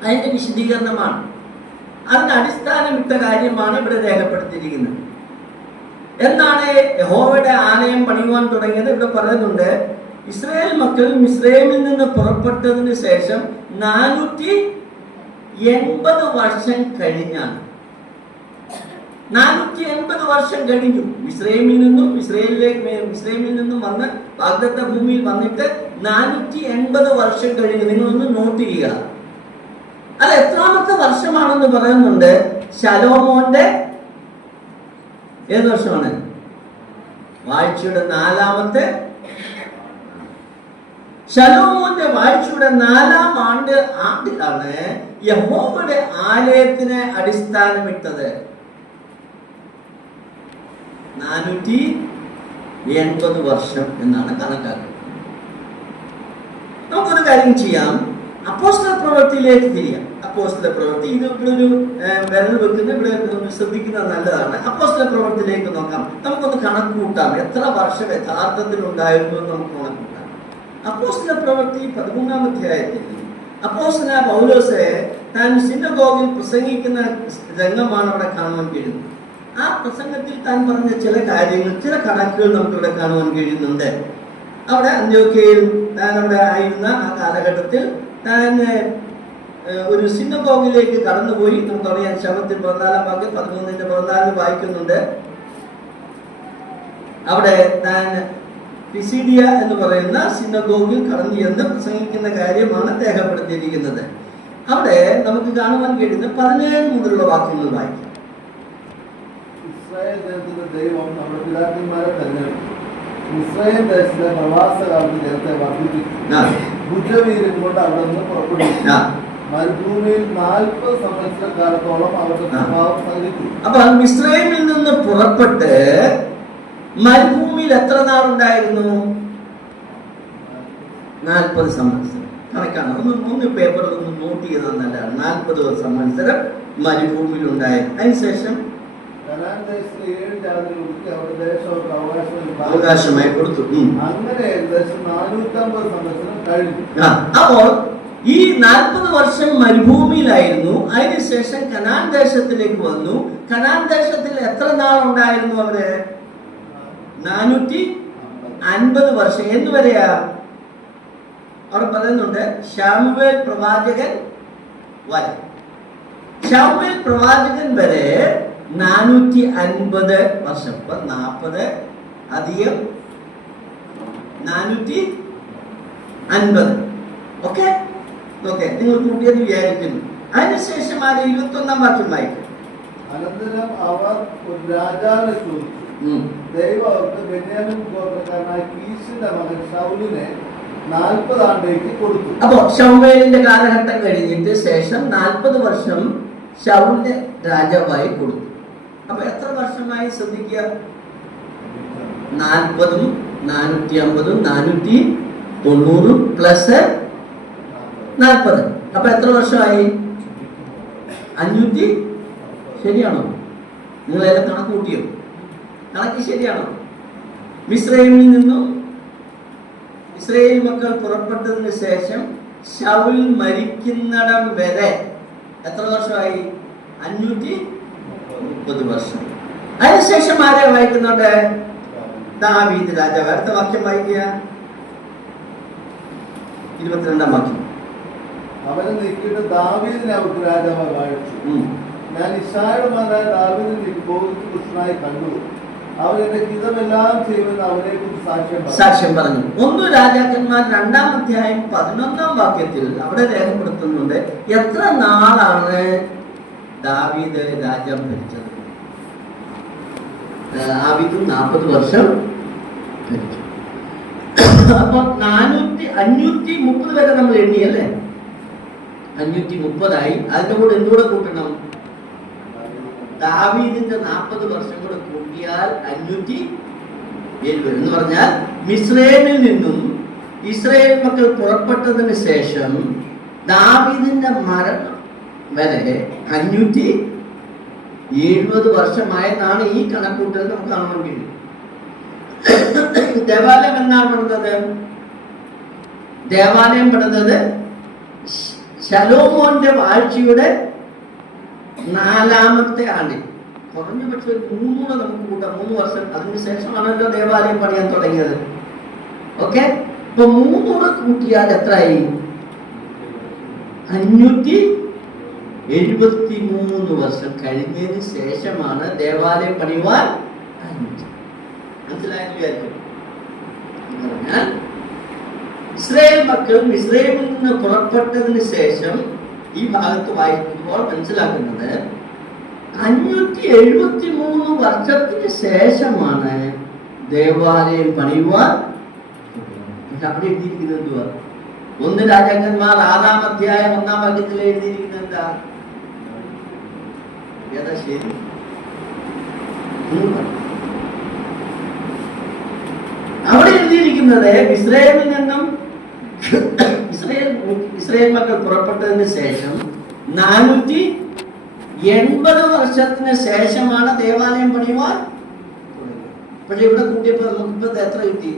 അതിന്റെ വിശദീകരണമാണ്, അതിന് അടിസ്ഥാനമിട്ട കാര്യമാണ് ഇവിടെ രേഖപ്പെടുത്തിയിരിക്കുന്നത്. എന്നാണ് യഹോവയുടെ ആലയം പണിയുവാൻ തുടങ്ങിയത്? ഇവിടെ പറയുന്നുണ്ട്, ഇസ്രായേൽ മക്കൾ മിസ്രയീമിൽ നിന്ന് പുറപ്പെട്ടതിന് ശേഷം 480 വർഷം കഴിഞ്ഞാണ്. 480 വർഷം കഴിഞ്ഞു. ഇസ്രായേലിൽ നിന്നും വന്ന് വാഗ്ദത്ത ഭൂമിയിൽ വന്നിട്ട് 480 വർഷം കഴിഞ്ഞു. നിങ്ങളൊന്ന് നോട്ട് ചെയ്യുക. അത് എത്രാമത്തെ വർഷമാണെന്ന് പറയുന്നുണ്ട്? ശലോമോന്റെ ഏത് വർഷമാണ്? വാഴ്ചയുടെ 4-ാമത്തെ. ശലോമോന്റെ വാഴ്ചയുടെ 4-ാം ആണ്ടിലാണ് യഹോവയുടെ ആലയത്തിന് അടിസ്ഥാനമിട്ടത്. 480 വർഷം എന്നാണ് കണക്കാക്കുന്നത്. നമുക്കൊരു കാര്യം ചെയ്യാം, അപ്പോസ്തല പ്രവൃത്തിയിലേക്ക് തിരിയാം. അപ്പോസ്തല പ്രവൃത്തി, ഇത് ഇവിടെ ഒരു വിരൽ വെക്കുന്ന, ഇവിടെ ശ്രദ്ധിക്കുന്നത് നല്ലതാണ്. അപ്പോസ്തല പ്രവൃത്തിയിലേക്ക് നോക്കാം. നമുക്കൊന്ന് കണക്ക് കൂട്ടാം, എത്ര വർഷം യഥാർത്ഥത്തിൽ ഉണ്ടായിരുന്നു എന്ന് നമുക്ക് കണക്ക് കൂട്ടാം. അപ്പോസ്തല പ്രവൃത്തി 13-ാം അധ്യായത്തിൽ അപ്പോസ്തലനായ പൗലോസ് താൻ സിനഗോഗിൽ പ്രസംഗിക്കുന്ന രംഗമാണ് അവിടെ കാണുവാൻ കഴിയുന്നത്. ആ പ്രസംഗത്തിൽ താൻ പറഞ്ഞ ചില കാര്യങ്ങൾ, ചില കണക്കുകൾ നമുക്കിവിടെ കാണുവാൻ കഴിയുന്നുണ്ട്. അവിടെ അന്ത്യോക്യയിൽ താൻ അവിടെ ആയിരുന്ന ആ കാലഘട്ടത്തിൽ താൻ ഒരു സിനഗോഗിലേക്ക് കടന്നുപോയി. നമുക്കറിയാം, ശബത്തിൽ 14-ാം വാക്യം 13-ന്റെ വായിക്കുന്നുണ്ട്. അവിടെ താൻ പിസിഡിയ എന്ന് പറയുന്ന സിനഗോഗിൽ കടന്നു ചെന്ന് പ്രസംഗിക്കുന്ന കാര്യമാണ് രേഖപ്പെടുത്തിയിരിക്കുന്നത്. അവിടെ നമുക്ക് കാണുവാൻ കഴിയുന്ന 17 മുതലുള്ള വാക്യങ്ങൾ വായിക്കാം. ഇസ്രായേൽ ജനത്തിന്റെ ദൈവം നമ്മുടെ പിതാക്കന്മാരെ തെരഞ്ഞെടുത്തു. ഇസ്രായേൽ ദേശത്തിലെ പ്രവാസകാലത്ത് ജനത്തെ വർദ്ധിപ്പിച്ചു. ഭുജവീര്യം കൊണ്ട് അവിടെ നിന്ന് പുറപ്പെടുവിച്ചു. മരുഭൂമിയിൽ 40 സംവത്സരക്കാലത്തോളം അവരുടെ സ്വഭാവം സഹിച്ചു. അപ്പൊ ഇസ്രായേലിൽ നിന്ന് പുറപ്പെട്ട് മരുഭൂമിയിൽ എത്ര നാളുണ്ടായിരുന്നു? 40 സംവത്സരം. കണക്കാണ്. ഒന്ന് പേപ്പറിൽ ഒന്ന് നോട്ട് ചെയ്താൽ നല്ലതാണ്. 40 സംവത്സരം മരുഭൂമിയിൽ ഉണ്ടായിരുന്നു. അതിനുശേഷം അവകാശമായി കൊടുത്തു. അങ്ങനെ ഏകദേശം 450 സംവത്സരം കഴിഞ്ഞു. അപ്പോൾ ഈ 40 വർഷം മരുഭൂമിയിലായിരുന്നു. അതിനുശേഷം കനാൻ ദേശത്തിലേക്ക് വന്നു. കനാൻ ദേശത്തിൽ എത്ര നാളുണ്ടായിരുന്നു അവര്? 450 വർഷം. എന്നുവരെയാ? അവർ പറയുന്നുണ്ട് ശമൂവേൽ പ്രവാചകൻ വരെ. ശമൂവേൽ പ്രവാചകൻ വരെ 450 വർഷം. 40 അധികം 450. ഓക്കെ, നിങ്ങൾ കൂട്ടിയെന്ന് വിചാരിക്കുന്നു. അതിനുശേഷം ആ 21-ാം വാക്യം വായിക്കും. അനന്തരം അവർ ഒരു രാജാവിനെ ചോദിച്ചു. ദൈവം അവർക്ക് ബെന്യാമിൻ ഗോത്രക്കാരനായ കീശിന്റെ മകൻ ശൗലിനെ 40 ആണ്ടേക്ക് കൊടുത്തു. അപ്പോ ശമൂവേലിന്റെ കാലഘട്ടം കഴിഞ്ഞിട്ട് ശേഷം 40 വർഷം ശൗലിനെ രാജാവായി കൊടുത്തു. അപ്പൊ എത്ര വർഷമായി ശ്രദ്ധിക്കുക? 40ഉം 450ഉം 490 പ്ലസ് 40. അപ്പൊ എത്ര വർഷമായി? 500. ശരിയാണോ? നിങ്ങളെല്ലാം കണക്ക് കൂട്ടിയോ? കണക്ക് ശരിയാണോ? മിസ്രൈമിൽ നിന്നും ഇസ്രായേൽ മക്കൾ പുറപ്പെട്ടതിന് ശേഷം ശൗൽ മരിക്കുന്നിടം വരെ എത്ര വർഷമായി? 530 വർഷം. അതിനുശേഷം ആരെ വായിക്കുന്നുണ്ട്? ദാവീദ് രാജാവ്. അടുത്ത വാക്യം വായിക്കുക. 22-ാം വാക്യം. അവനെ നീക്കിയിട്ട് ദാവീദിനെ അവർക്ക് രാജാവായി വാഴിച്ചു. ഞാൻ ഇശ്ശായിയുടെ മകനായ ദാവീദിനെ പുരുഷനായി കണ്ടു. അവൻ എന്റെ ഹിതമെല്ലാം ചെയ്യുമെന്ന് അവനെ കുറിച്ച് സാക്ഷ്യം പറഞ്ഞു. 1 രാജാക്കന്മാർ 2-ാം അധ്യായം 11-ാം വാക്യത്തിൽ അവിടെ രേഖപ്പെടുത്തുന്നുണ്ട് എത്ര നാളാണ് ദാവീദ് രാജ്യം ഭരിച്ചത്. ദാവീദ് 40 വർഷം ഭരിച്ചു. അപ്പൊ 530 വരെ നമ്മൾ എണ്ണിയല്ലേ? 530 അതിന്റെ കൂടെ എന്തുകൂടെ കൂട്ടണം? ദാവീദിന്റെ 40 വർഷം കൂടെ കൂട്ടിയാൽ 570 എന്ന് പറഞ്ഞാൽ മിസ്രൈമിൽ നിന്നും ഇസ്രായേൽ മക്കൾ പുറപ്പെട്ടതിന് ശേഷം ദാവീദിന്റെ മരണം വരെ 570 വർഷമായെന്നാണ് ഈ കണക്കൂട്ടൽ നമുക്ക് കാണാൻ കഴിയും. ദേവാലയം എന്നാണ് പണിതത്? ദേവാലയം പണിതത് ശലോമോന്റെ വാഴ്ചയുടെ 4-ാമത്തെ ആണ്ടിൽ. കുറഞ്ഞ പക്ഷെ 3 നമുക്ക് കൂട്ടാം. 3 വർഷം അതിന് ശേഷമാണല്ലോ ദേവാലയം പണിയാൻ തുടങ്ങിയത്. ഓക്കെ, ഇപ്പൊ 3 കൂട്ടിയാൽ എത്രയായി? 573 വർഷം കഴിഞ്ഞതിന് ശേഷമാണ് ദേവാലയം പണിയുവാൻ. മനസ്സിലായെന്ന് വിചാരിക്കും. ഇസ്രായേൽ മക്കൾ ഇസ്രായേലിൽ നിന്ന് പുറപ്പെട്ടതിന് ശേഷം ഈ ഭാഗത്ത് വായിക്കുമ്പോൾ മനസ്സിലാക്കുന്നത് 573 വർഷത്തിന് ശേഷമാണ് ദേവാലയം പണിയുവാൻ. അവിടെ എഴുതിയിരിക്കുന്നത് എന്തുവാ? 1 രാജാക്കന്മാർ 6-ാം അധ്യായം 1-ാം വാക്യത്തിൽ എഴുതിയിരിക്കുന്നത് എന്താ? ഏതാ ശരി? അവിടെ എഴുതിയിരിക്കുന്നത് ഇസ്രായേലിൽ നിന്നും ഇസ്രായേൽ മക്കൾ പുറപ്പെട്ടതിന് ശേഷം 480 വർഷത്തിന് ശേഷമാണ് ദേവാലയം പണിയുവാൻ. പക്ഷെ ഇവിടെ കൂട്ടിയപ്പോ നമുക്കിപ്പോ എത്ര കിട്ടി?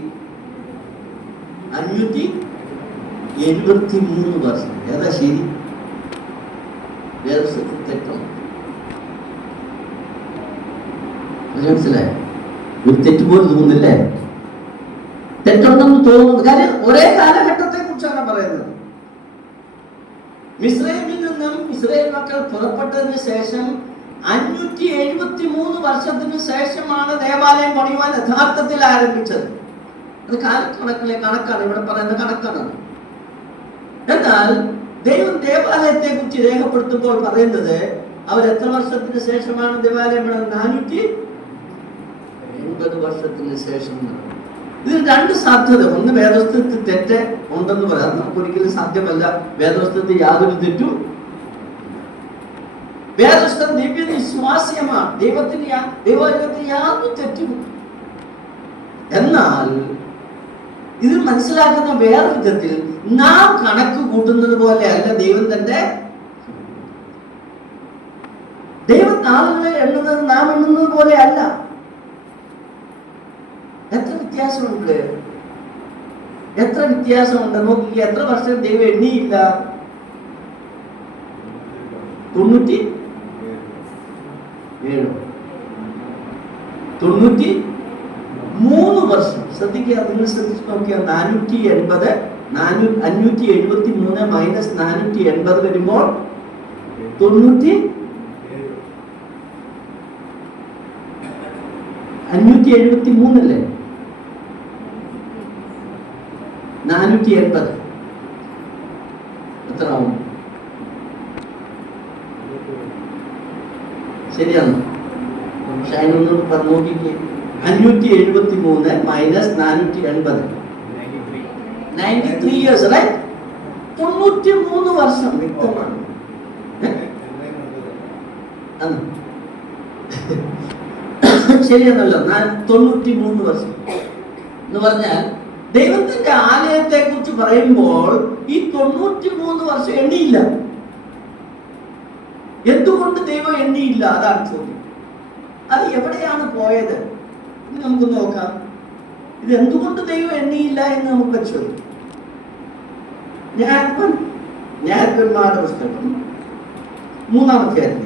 573 വർഷം. ഏതാ ശരി? തെറ്റോ? മനസ്സിലായോ? ഒരു തെറ്റ് പോലും തോന്നുന്നില്ലേ? തെറ്റുണ്ടെന്ന് തോന്നുന്നത്. കാര്യം ഒരേ കാലഘട്ടത്തെ കുറിച്ചാണ് പറയുന്നത്. മിസ്രൈമിൽ നിന്നും ഇസ്രായേൽ മക്കൾ പുറപ്പെട്ടതിന് ശേഷം 573 വർഷത്തിന് ശേഷമാണ് ദേവാലയം പണിയുവാൻ യഥാർത്ഥത്തിൽ ആരംഭിച്ചത്. അത് കാലക്കണക്കിലെ കണക്കാണ്, ഇവിടെ പറയുന്ന കണക്കാണ്. എന്നാൽ ദൈവം ദേവാലയത്തെ കുറിച്ച് രേഖപ്പെടുത്തുമ്പോൾ പറയുന്നത് അവർ എത്ര വർഷത്തിന് ശേഷമാണ് ദേവാലയം പണിയുന്നത്? 480 വർഷത്തിന് ശേഷം. ഇത് രണ്ട് സാധ്യത. ഒന്ന്, വേദപുസ്തകത്തിൽ തെറ്റ് ഉണ്ടെന്ന് പറയാം, നമുക്കൊരിക്കലും സാധ്യമല്ല. വേദപുസ്തകത്തിൽ യാതൊരു തെറ്റും, വേദപുസ്തകം ദിവ്യവിശ്വാസ്യമാണ്, ദൈവത്തിന് യാതൊരു തെറ്റും. എന്നാൽ ഇത് മനസ്സിലാക്കുന്ന വേറെ വിധത്തിൽ, നാം കണക്ക് കൂട്ടുന്നത് പോലെ അല്ല ദൈവം തന്റെ, ദൈവം നാളുകളെ എണ്ണുന്നത് നാം എണ്ണുന്നത് പോലെ അല്ല. എത്ര വ്യത്യാസമുണ്ട്, എത്ര വ്യത്യാസമുണ്ട് നോക്കി. എത്ര വർഷം ദൈവം എണ്ണിയില്ല? 97 93 വർഷം. ശ്രദ്ധിക്കുക, നിങ്ങൾ ശ്രദ്ധിച്ചു നോക്കിയാൽ 480 573 മൈനസ് 480 വരുമ്പോൾ 573 അല്ലേ? 480 എത്ര ആവും? ശരിയാണോ? പക്ഷെ അതിനൊന്നും നോക്കിക്കേ. 573 മൈനസ് 480 93 years, right? 93 വർഷം. വ്യക്തമാണ്. ശരിയെന്നല്ലോ, 93 വർഷം എന്ന് പറഞ്ഞാൽ ദൈവത്തിന്റെ ആലയത്തെ കുറിച്ച് പറയുമ്പോൾ ഈ 93 വർഷം എണ്ണിയില്ല. എന്തുകൊണ്ട് ദൈവം എണ്ണിയില്ല? അതാണ് ചോദ്യം. അത് എവിടെയാണ് പോയത് ഇത് നമുക്ക് നോക്കാം. ഇത് എന്തുകൊണ്ട് ദൈവം എണ്ണിയില്ല എന്ന് നമുക്ക് പരിശോധിക്കാം. ന്യായാധിപന്മാരുടെ പുസ്തകം 3-ാം അധ്യായം.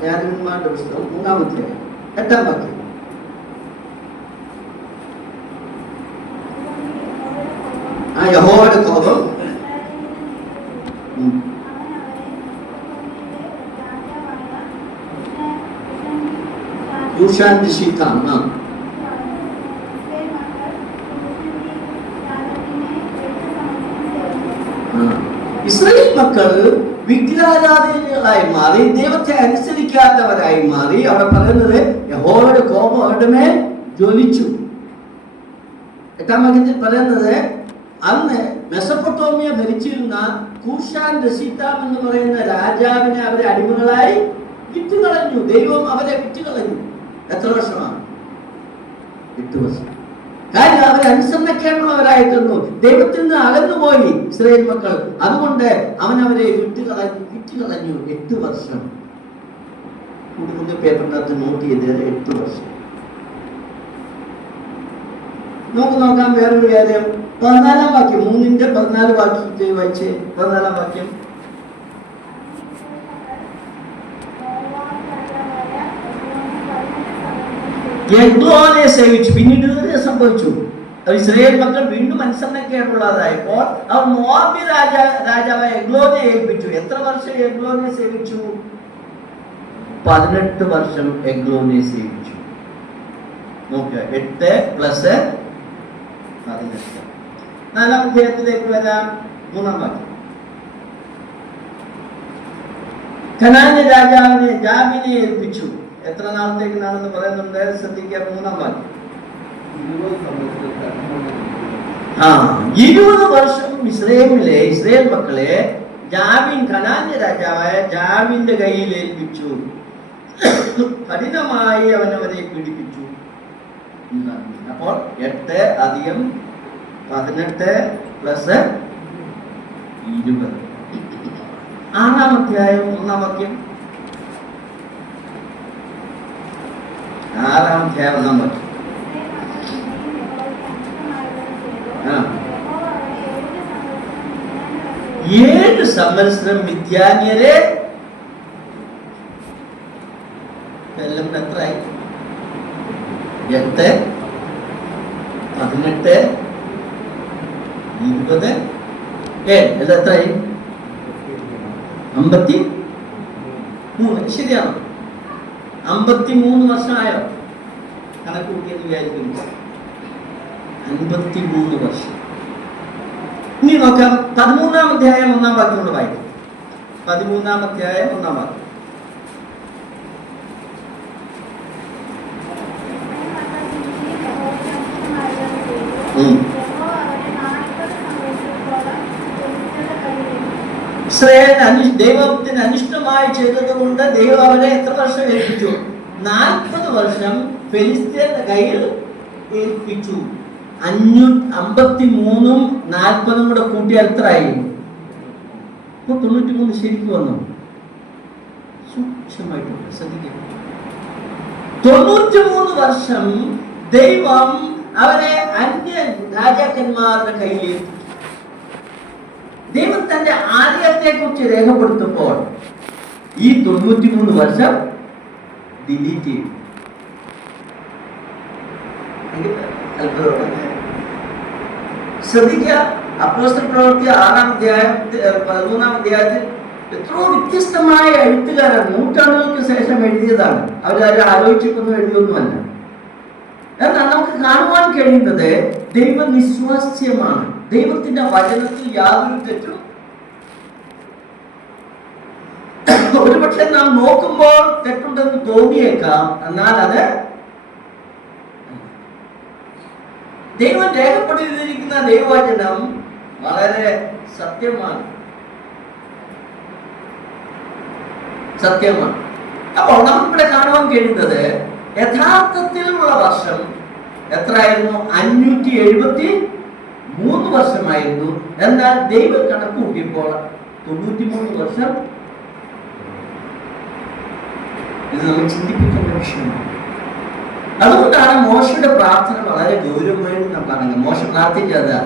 ന്യായാധിപന്മാരുടെ പുസ്തകം 3-ാം അധ്യായം 8-ാം വാക്യം. യഹോവയുടെ കോപം കൂശാന്റെ ശീതാണ്. ഇസ്രായേൽ മക്കൾ വിഗ്രഹാരാധനകളായി മാറി, ദൈവത്തെ അനുസരിക്കാത്തവരായി മാറി. അവിടെ പറയുന്നത് യഹോവയുടെ കോപം അവരുടെ മേൽ ജ്വലിച്ചു. 8-ാം വാക്യത്തിൽ പറയുന്നത്, അന്ന് മെസൊപ്പൊട്ടേമിയ ഭരിച്ചിരുന്ന കൂശാൻ രസീതാം എന്ന് പറയുന്ന രാജാവിനെ അവരെ അടിമകളായി വിറ്റുകളഞ്ഞു. ദൈവം അവരെ വിറ്റുകളഞ്ഞു. എത്ര വർഷമാണ്? 8 വർഷം. കാര്യം അവരെ അനുസരണക്കേണ്ടുള്ളവരായിരുന്നു. ദൈവത്തിൽ നിന്ന് അകന്നുപോയി ഇസ്രായേൽ മക്കൾ. അതുകൊണ്ട് അവൻ അവരെ വിറ്റുകളഞ്ഞു 8 വർഷം. പുതിയ പേപ്പറിനകത്ത് നോട്ട് ചെയ്ത് 8 വർഷം. നമുക്ക് നോക്കാം വേറൊരു കാര്യം. 14-ാം വാക്യം, 3-ന്റെ 14 വാക്യത്തെ വായിച്ച്. 14-ാം വാക്യം. എഗ്ലോനെ സേവിച്ചു. പിന്നീട് ഇത് സംഭവിച്ചു. ഇസ്രായേൽ മക്കൾ വീണ്ടും അനുസരണക്കേടുള്ളതായപ്പോൾ അവർ മോവാബ് രാജാവായ എഗ്ലോനെ ഏൽപ്പിച്ചു. എത്ര വർഷം എഗ്ലോനെ സേവിച്ചു? 18 വർഷം എഗ്ലോനെ സേവിച്ചു. നോക്കുക, 8 പ്ലസ് 18. 4-ാം അധ്യായത്തിലേക്ക് വരാം. 3-ാം വാക്യം. കനാന്യ രാജാവിനെ ജാബിനെ ഏൽപ്പിച്ചു. എത്ര നാളത്തേക്കാണെന്ന് പറയുന്നുണ്ട്, ശ്രദ്ധിക്കുക. 3-ാം വാക്യം. 20 വർഷം ഇസ്രായേൽ മക്കളെ ജാബിൻ, കനാന്യ രാജാവായ ജാബിന്റെ കയ്യിൽ ഏൽപ്പിച്ചു. കഠിനമായി അവനവരെ പീഡിപ്പിച്ചു. അപ്പോൾ 8 അധികം 18 പ്ലസ് 20. 6-ാം അധ്യായം 1-ാം വാക്യം. 6-ാം അധ്യായം 1-ാം വാക്യം. 7 സംവത്സരം മിദ്യാന്യരെ എല്ലാം എത്രയായി? 8 18 20 എല്ലാം എത്രയായി? 53. ശരിയാണോ? 53 വർഷമായോ? കണക്ക് കൂട്ടിയെന്ന് വിചാരിക്കുന്നു. 53 വർഷം. ഇനി നോക്കാം 13-ാം അധ്യായം 1-ാം വാക്യം കൊണ്ട് വായിക്കും. 13-ാം അധ്യായം 1-ാം വാക്യം. ഇസ്രായേലിന് ദൈവത്തിന് അനിഷ്ടമായി ചെയ്തത് കൊണ്ട് ദൈവം അവരെ എത്ര വർഷം ഏൽപ്പിച്ചു? 40 വർഷം ഫെലിസ്ത്യരുടെ കയ്യിൽ ഏൽപ്പിച്ചു. 553 40 കൂടെ കൂട്ടിയാൽ എത്രയായി? 93 ശരിക്കും വന്നു. സൂക്ഷ്മമായിട്ട് ശ്രദ്ധിക്കുക. 93 വർഷം ദൈവം അവരെ അന്യ രാജാക്കന്മാരുടെ കയ്യിൽ ഏൽപ്പിച്ചു. ദൈവം തന്റെ ആലയത്തെ കുറിച്ച് രേഖപ്പെടുത്തുമ്പോൾ ഈ 93 വർഷം ഡിലീറ്റ് ചെയ്തു. ശ്രദ്ധിക്കുക, അപ്പോസ്തല പ്രവൃത്തി 6-ാം അധ്യായം 13-ാം അധ്യായത്തിൽ എത്രയോ വ്യത്യസ്തമായ എഴുത്തുകാരൻ നൂറ്റാണ്ടുകൾക്ക് ശേഷം എഴുതിയതാണ്. അവരാരും ആലോചിച്ചിട്ടൊന്നും എഴുതിയൊന്നുമല്ല. എന്നാൽ നമുക്ക് കാണുവാൻ കഴിയുന്നത് ദൈവ നിസ്വാസ്യമാണ്. ദൈവത്തിന്റെ വചനത്തിൽ യാതൊരു തെറ്റും ഒരുപക്ഷെ നാം നോക്കുമ്പോൾ തെറ്റുണ്ടെന്ന് തോന്നിയേക്കാം. എന്നാൽ അത് ദൈവം രേഖപ്പെടുത്തിയിരിക്കുന്ന ദൈവവചനം വളരെ സത്യമാണ്. അപ്പോൾ നമുക്കിവിടെ കാണുവാൻ കഴിയുന്നത് യഥാർത്ഥത്തിലുള്ള വർഷം എത്രയായിരുന്നു? 573 വർഷമായിരുന്നു. എന്നാൽ ദൈവം കണക്ക് കൂട്ടിയപ്പോൾ 93 വർഷം. ഇത് നമ്മൾ ചിന്തിപ്പിക്കേണ്ട വിഷയമാണ്. അതുകൊണ്ടാണ് മോശയുടെ പ്രാർത്ഥന വളരെ ഗൗരവമായിട്ട് നാം കാണുന്നത്. മോശ പ്രാർത്ഥിച്ചത്,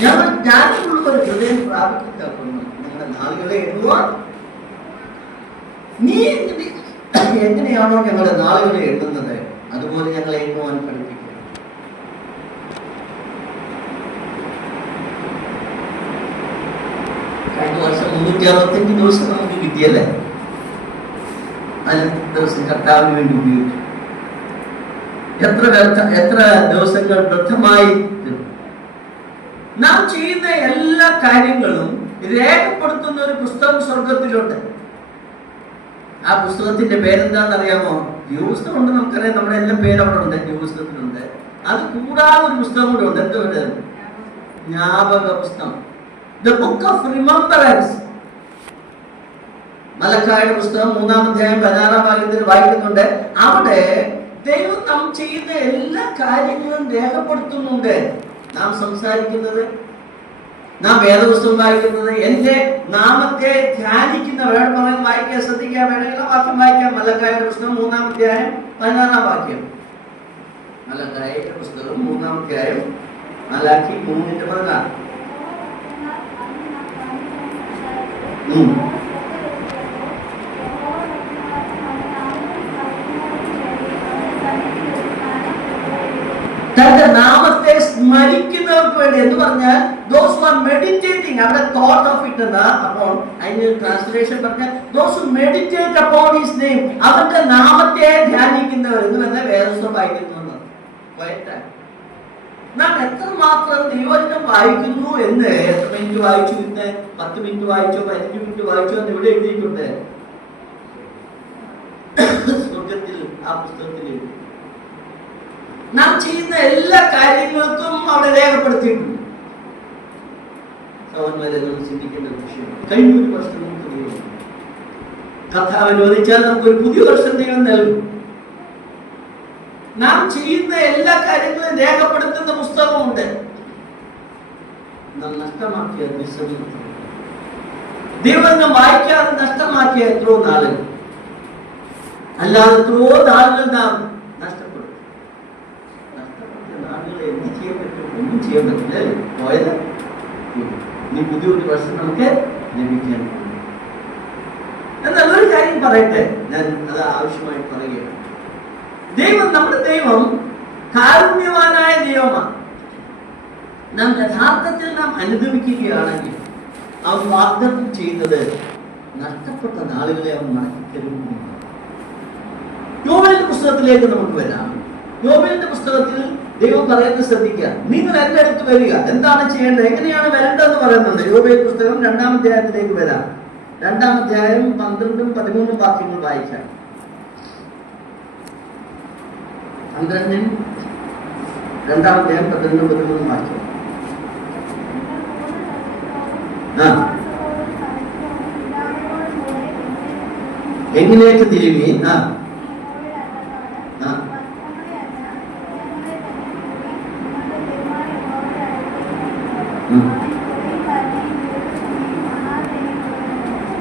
ഞാനുള്ള ഒരു ഹൃദയം പ്രാപിക്കുന്നു, നിങ്ങളുടെ നാളുകളെ എണ്ണുവാൻ നീ എങ്ങനെയാണോ ഞങ്ങളുടെ നാളുകളെ എണ്ണുന്നത് അതുപോലെ ഞങ്ങളെ എണ്ണുവാൻ പഠിപ്പിക്കുക. കഴിഞ്ഞ വർഷം 365 ദിവസം നമുക്ക് കിട്ടിയല്ലേ? 5 ദിവസം കർത്താവിന് വേണ്ടി ഉപയോഗിച്ചു. എത്ര ദിവസങ്ങൾ വ്യർത്ഥമായി. നാം ചെയ്യുന്ന എല്ലാ കാര്യങ്ങളും രേഖപ്പെടുത്തുന്ന ഒരു പുസ്തകം സ്വർഗത്തിലുണ്ട്. ആ പുസ്തകത്തിന്റെ പേരെന്താണെന്ന് അറിയാമോ? ജീവപുസ്തകമുണ്ട്, നമുക്കറിയാം. നമ്മുടെ എല്ലാ പേരും അവിടെ ഉണ്ട്, ജീവപുസ്തകത്തിലുണ്ട്. അത് കൂടാതെ ഒരു പുസ്തകം കൂടെ ഉണ്ട്. എന്താ പറയുക? ജ്ഞാപക പുസ്തകം, ദ ബുക്ക് ഓഫ് റിമംബറൻസ്. മലക്കായുടെ പുസ്തകം 3-ാം അധ്യായം 16-ാം വാക്യത്തിൽ വായിക്കുന്നുണ്ട്. അവിടെ ദൈവം നാം ചെയ്യുന്ന എല്ലാ കാര്യങ്ങളും രേഖപ്പെടുത്തുന്നുണ്ട്. നാം സംസാരിക്കുന്നത്, നാം വേദപുസ്തകം വായിക്കുന്നത്, എന്റെ നാമത്തെ ധ്യാനിക്കുന്നവരോട് പറയാൻ വായിക്കാൻ ശ്രദ്ധിക്കാൻ വേണമെങ്കിൽ വാക്യം വായിക്കാം. മലക്കായുടെ പുസ്തകം 3-ാം അധ്യായം 16-ാം വാക്യം. മലക്കായുടെ പുസ്തകം 3-ാം അധ്യായം മലാക്കി 3:16. തന്റെ നാമത്തെ സ്മരിക്കുന്നവർക്ക് വേണ്ടി എന്ന് പറഞ്ഞാൽ those who are meditating, അവിടെ thought of it എന്ന അപ്പോൾ അതിന് ട്രാൻസ്ലേഷൻ പറഞ്ഞാൽ those who meditate upon his name, അവന്റെ നാമത്തെ ധ്യാനിക്കുന്നവർ എന്ന് പറഞ്ഞാൽ വേദപുസ്തകം വായിക്കുന്നു. നാം എത്രമാത്രം ദൈവവചനം വായിക്കുന്നു എന്ന്, എത്ര മിനിറ്റ് വായിച്ചു ഇന്ന്, 10 മിനിറ്റ് വായിച്ചോ 15 മിനിറ്റ് വായിച്ചോ എന്ന് ഇവിടെ എഴുതിയിട്ടുണ്ട്. സ്വർഗത്തിൽ ആ പുസ്തകത്തിൽ നാം ചെയ്യുന്ന എല്ലാ കാര്യങ്ങൾക്കും അവിടെ രേഖപ്പെടുത്തിയിട്ടുണ്ട്. സഹോദരന്മാരെ, നമ്മൾ ചിന്തിക്കേണ്ട വിഷയം. കഴിഞ്ഞ ഒരു വർഷം നമുക്ക് കർത്താവ് അനുവദിച്ചാൽ നമുക്കൊരു പുതിയ വർഷം ദൈവം നൽകും. നാം ചെയ്യുന്ന എല്ലാ കാര്യങ്ങളും രേഖപ്പെടുത്തുന്ന പുസ്തകമുണ്ട്. നാം നഷ്ടമാക്കിയ ദൈവം വായിക്കാതെ നഷ്ടമാക്കിയ എത്രയോ നാളുകൾ, അല്ലാതെ എത്രയോ നാളുകൾ നാം നഷ്ടപ്പെടും. നഷ്ടപ്പെട്ട നാളുകളെ എന്ത് ചെയ്യാൻ പറ്റും? ഒന്നും ചെയ്യാൻ പറ്റില്ല. പോയത് ഇനി പുതിയൊരു വർഷം നമുക്ക് ലഭിക്കാൻ. എന്നാൽ ഒരു കാര്യം പറയട്ടെ, ഞാൻ അത് ആവശ്യമായി പറയുകയാണ്. നമ്മുടെ ദൈവം കാരുണ്യവാനായ ദൈവമാണ്. നാം യഥാർത്ഥത്തിൽ നാം അനുഭവിക്കുകയാണെങ്കിൽ അവൻ വാഗ്ദത്തം ചെയ്യുന്നത് നഷ്ടപ്പെട്ട നാളുകളെ അവൻ മടക്കി തരുന്നു. യോബേലിന്റെ പുസ്തകത്തിലേക്ക് നമുക്ക് വരാം. യോബേലിന്റെ പുസ്തകത്തിൽ ദൈവം പറയുന്നത് ശ്രദ്ധിക്കുക. നിങ്ങൾ എന്റെ അടുത്ത് വരിക. എന്താണ് ചെയ്യേണ്ടത്, എങ്ങനെയാണ് വരേണ്ടതെന്ന് പറയുന്നുണ്ട്. യോബേൽ പുസ്തകം 2-ാം അധ്യായത്തിലേക്ക് വരാം. 2-ാം അധ്യായം 12-ഉം 13-ഉം വാക്യങ്ങൾ വായിക്കാം. 2-ാം അധ്യായം 12-ഉം 13-ഉം വാക്യം. എങ്ങനെയൊക്കെ തിരുമി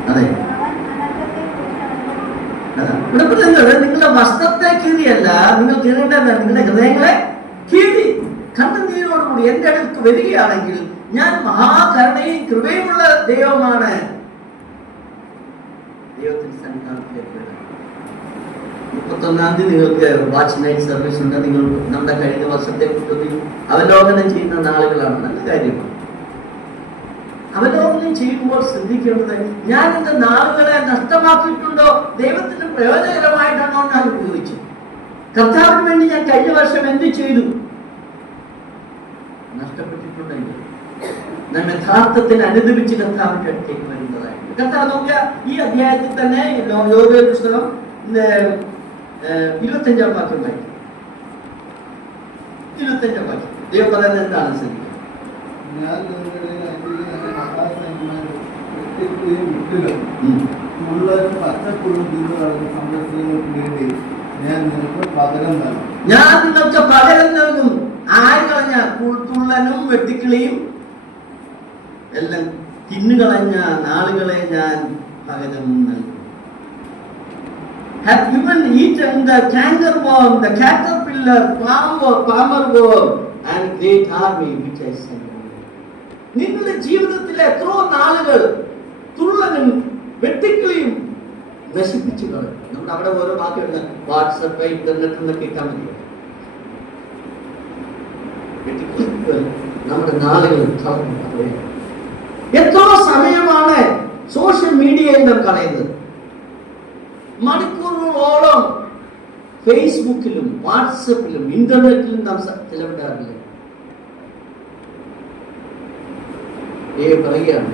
അതെ. ഇവിടെ പറയുന്നത് നിങ്ങളുടെ വസ്ത്രത്തെ കീറിയല്ല, നിങ്ങൾ കീറേണ്ടത് നിങ്ങളുടെ ഹൃദയങ്ങളെ കീറി കണ്ണുനീരോടുകൂടി എന്റെ അടുത്ത് വരികയാണെങ്കിൽ ഞാൻ മഹാകരുണയും കൃപയുമുള്ള ദൈവമാണ്. ദൈവത്തിന് സന്നിധാനത്തിലേക്ക് 31-ാം തീയതി നിങ്ങൾക്ക് വാച്ച് നൈറ്റ് സർവീസ് ഉണ്ട്. നിങ്ങൾ നമ്മുടെ കഴിഞ്ഞ വർഷത്തെ കുറിച്ച് അവലോകനം ചെയ്യുന്ന നാളുകളാണ്. നല്ല കാര്യമാണ്. അവലോകനം ചെയ്യുമ്പോൾ ശ്രദ്ധിക്കേണ്ടത്, ഞാൻ എന്റെ നാളുകളെ നഷ്ടമാക്കിയിട്ടുണ്ടോ, ദൈവത്തിന് പ്രയോജനകരമായിട്ടാണോ ഞാൻ ഉപയോഗിച്ചു? കർത്താവിന് വേണ്ടി ഞാൻ കഴിഞ്ഞ വർഷം എന്ത് ചെയ്തു? നഷ്ടപ്പെട്ടിട്ടുണ്ടെങ്കിൽ നാം യഥാർത്ഥത്തിൽ അനുദപിച്ച് കർത്താവിന്റെ അടുത്തേക്ക് വരുന്നതായിരുന്നു. കർത്താവ് നോക്കിയ ഈ അധ്യായത്തിൽ തന്നെ യോബേൽ പുസ്തകം 25-ാം വാക്യം വായിക്കും. 25-ാം വാക്യം ദൈവം പറയുന്നത് എന്താണ്? ശ്രദ്ധിക്കുക. ഞാൻ പച്ചപ്പുഴും തിന്നു കളഞ്ഞ സന്ദർശനങ്ങൾക്ക് വേണ്ടി ഞാൻ നിങ്ങൾക്ക് പകരം നൽകും. ഞാൻ നിങ്ങൾക്ക് പകരം നൽകും. ആര് കളഞ്ഞ? തുള്ളനും വെട്ടിക്കിളിയും എല്ലാം തിന്നുകളഞ്ഞ നാളുകളെ ഞാൻ പകരം നൽകും. Have even eaten the cankerworm, the caterpillar, palmer worm, and great army which I sent. നിങ്ങളുടെ ജീവിതത്തിലെ എത്രയോ നാളുകൾ തുള്ളനും വെട്ടിക്കിളിയും നശിപ്പിച്ചു കളയും. നമ്മുടെ അവിടെ ഓരോ വാക്കുണ്ട്, വാട്സപ്പ്, ഇന്റർനെറ്റ് എന്നൊക്കെ ഇട്ടാൽ മതി. നമ്മുടെ നാളുകൾ കളഞ്ഞു. എത്രയോ സമയമാണ് സോഷ്യൽ മീഡിയയിൽ നാം കളയുന്നത്. മണിക്കൂറുകളോളം ഫേസ്ബുക്കിലും വാട്സപ്പിലും ഇന്റർനെറ്റിലും നാം ചെലവിടാറില്ല. പറയുകയാണ്,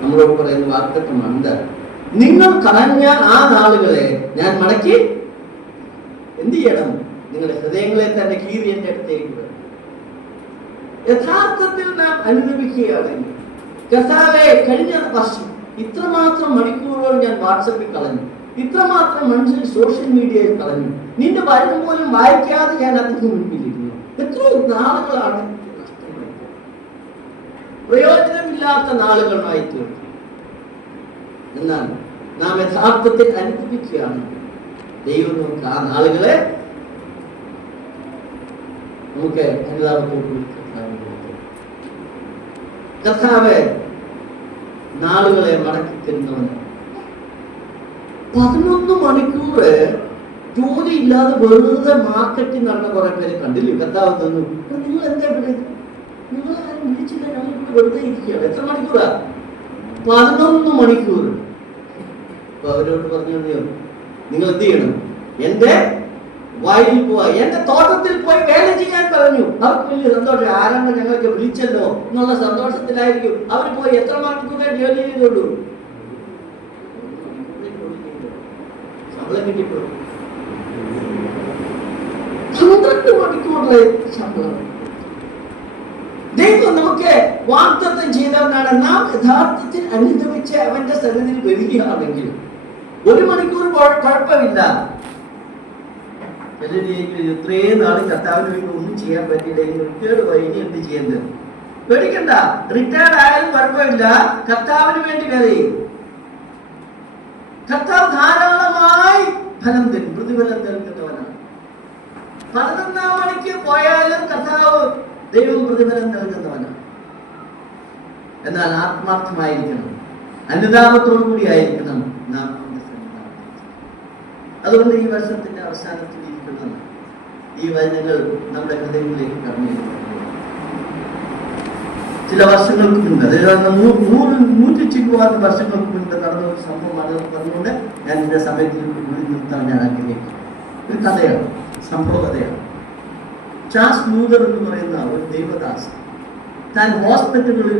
നമ്മളോട് പറയുന്ന വാഗ്ദത്തമാണ്. എന്താ? നിങ്ങൾ കളഞ്ഞ ആ നാളുകളെ ഞാൻ മടക്കി എന്ത് ചെയ്യണം? നിങ്ങളുടെ ഹൃദയങ്ങളെ തന്നെ കീറി എന്റെ അടുത്തേക്ക് വരും. യഥാർത്ഥത്തിൽ നാം അനുഭവിക്കുകയാണെങ്കിൽ, കർത്താവേ, കഴിഞ്ഞ വർഷം ഇത്രമാത്രം മണിക്കൂറുകൾ ഞാൻ വാട്സപ്പിൽ കളഞ്ഞു, ഇത്രമാത്രം മനുഷ്യൻ സോഷ്യൽ മീഡിയയിൽ കളഞ്ഞു, നിന്റെ വചനം പോലും വായിക്കാതെ ഞാൻ അതിന് മുൻപിലിരുന്നു. എത്രയോ നാളുകളാണ് നഷ്ടമായി, പ്രയോജനമില്ലാത്ത നാളുകളായി തീർന്നു. എന്നാൽ നാം യഥാർത്ഥത്തിൽ അനുഭവിക്കുകയാണ്, ദൈവം നമുക്ക് ആ നാളുകളെ നമുക്ക് അനുതാപത്തോടുകൂടി കർത്താവ് നാളുകളെ മടക്കി തരുന്നവന് 11 മണിക്കൂർ ജോലി ഇല്ലാതെ വെറുതെ മാർക്കറ്റിൽ നടന്ന കുറെ പേര് കണ്ടില്ലേ? കർത്താവ് തന്നു. നിങ്ങൾ എന്താ നിങ്ങൾ ആരും വിളിച്ചില്ല, ഞങ്ങൾ വെറുതെ ഇരിക്കുകയാണ്. എത്ര മണിക്കൂറാ? 11 മണിക്കൂർ. അപ്പൊ അവരോട് പറഞ്ഞു, നിങ്ങൾ എന്ത് ചെയ്യണം? എന്റെ വയലിൽ പോവാ, എന്റെ തോട്ടത്തിൽ പോയി വേല ചെയ്യാൻ പറഞ്ഞു. അവർക്ക് വലിയ സന്തോഷം. ആരാണ് ഞങ്ങൾക്ക് വിളിച്ചല്ലോ എന്നുള്ള സന്തോഷത്തിലായിരിക്കും അവർ പോയി. എത്ര മണിക്കൂറേ ജോലി ചെയ്തോളൂ, ശമ്പളം കിട്ടിപ്പോഴും 12 മണിക്കൂറിലെ ശമ്പളം. ദൈവം നമുക്ക് വാഗ്ദത്തം ചെയ്തവനാണ്. നാം യഥാർത്ഥത്തിൽ അനുഭവിച്ച് അവന്റെ സന്നിധിയിൽ വരികയാണെങ്കിൽ 1 മണിക്കൂർ കുഴപ്പമില്ല. ഇത്രയും നാള് കർത്താവിന് വേണ്ടി ഒന്നും ചെയ്യാൻ പറ്റില്ല, റിട്ടയർഡ് പോയി, ഇനി എന്ത് ചെയ്യുന്നത്? പേടിക്കണ്ട, റിട്ടയർഡ് ആയാലും കുഴപ്പമില്ല. കർത്താവിന് വേണ്ടി വേല ചെയ്യും. കർത്താവ് ധാരാളമായി ഫലം തരും, പ്രതിഫലം നൽകുന്നവനാണ്. 11-ാം മണിക്ക് പോയാലും കർത്താവ് ദൈവം പ്രതിഫലം നൽകുന്നവനാണ്. എന്നാൽ ആത്മാർത്ഥമായിരിക്കണം, അനുതാപത്തോടു കൂടി ആയിരിക്കണം നാം. അതുകൊണ്ട് ഈ വർഷത്തിന്റെ അവസാനത്തിൽ ഇരിക്കുന്നത് ഈ വചനങ്ങൾ നമ്മുടെ ഹൃദയങ്ങളിലേക്ക് കടന്നു. ചില വർഷങ്ങൾക്ക് മുൻപ്, അതായത് 100-150 വർഷങ്ങൾക്ക് മുൻപ് നടന്ന ഒരു സംഭവമാണ് പറഞ്ഞുകൊണ്ട് ഞാൻ ഇതിന്റെ സമയത്തിൽ നിർത്താൻ ഞാൻ ആഗ്രഹിക്കുന്നു. ഒരു കഥയാണ്, സംഭവ കഥയാണ്. ചാൾസ് ലൂതർ എന്ന് പറയുന്ന ഒരു ദൈവദാസൻ താൻ ഹോസ്പിറ്റലുകളിൽ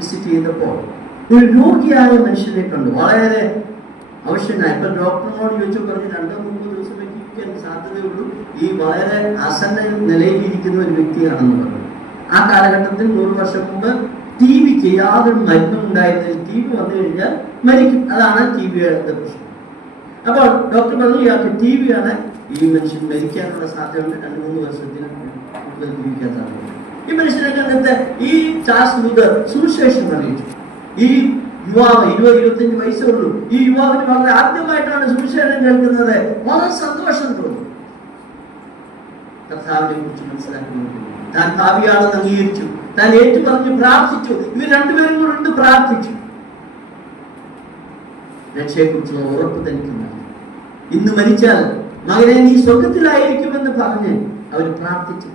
വിസിറ്റ് ചെയ്തപ്പോൾ ഒരു രോഗിയായ മനുഷ്യനെ കണ്ടു, വളരെ ആവശ്യനായി. ഇപ്പൊ ഡോക്ടറിനോട് ചോദിച്ചു പറഞ്ഞു 2-3 ദിവസമേ ജീവിക്കാൻ സാധ്യതയുള്ളൂ, ഈ വളരെ അസന്ന നിലയിലിരിക്കുന്ന ഒരു വ്യക്തിയാണെന്ന് പറഞ്ഞു. ആ കാലഘട്ടത്തിൽ 100 വർഷം മുമ്പ് ടിവിക്ക് യാതൊരു മരുന്നും ഉണ്ടായിരുന്നില്ല. TB വന്നു കഴിഞ്ഞാൽ മരിക്കും. അതാണ് TBയുടെ പ്രശ്നം. അപ്പോൾ ഡോക്ടർ പറഞ്ഞു ഇയാൾക്ക് TB ആണ്, ഈ മനുഷ്യൻ മരിക്കാനുള്ള സാധ്യതയുണ്ട്, 2-3 വർഷത്തിന് കൂടുതൽ ജീവിക്കാൻ സാധ്യതയുണ്ട്. ഈ മനുഷ്യനെ കണ്ടിട്ട് ഈ ചാൾസ് ലൂതർ സുവിശേഷം അറിയിച്ചു. ഈ യുവാവ് 20-25 വയസ്സേ ഉള്ളൂ. ഈ യുവാവിന് വളരെ ആദ്യമായിട്ടാണ് സുവിശേഷം കേൾക്കുന്നത്. വളരെ സന്തോഷം തോന്നി. കർത്താവിനെ കുറിച്ച് മനസ്സിലാക്കുന്നു. താൻ ഭാവിയാണെന്ന് അംഗീകരിച്ചു. താൻ ഏറ്റുപറഞ്ഞ് പ്രാർത്ഥിച്ചു. ഇവർ രണ്ടുപേരും കൊണ്ട് പ്രാർത്ഥിച്ചു. രക്ഷയെക്കുറിച്ചുള്ള ഉറപ്പ് തനിക്കുണ്ട്. ഇന്ന് മരിച്ചാൽ മകനെ നീ സ്വർഗത്തിലായിരിക്കുമെന്ന് പറഞ്ഞ് അവർ പ്രാർത്ഥിച്ചു.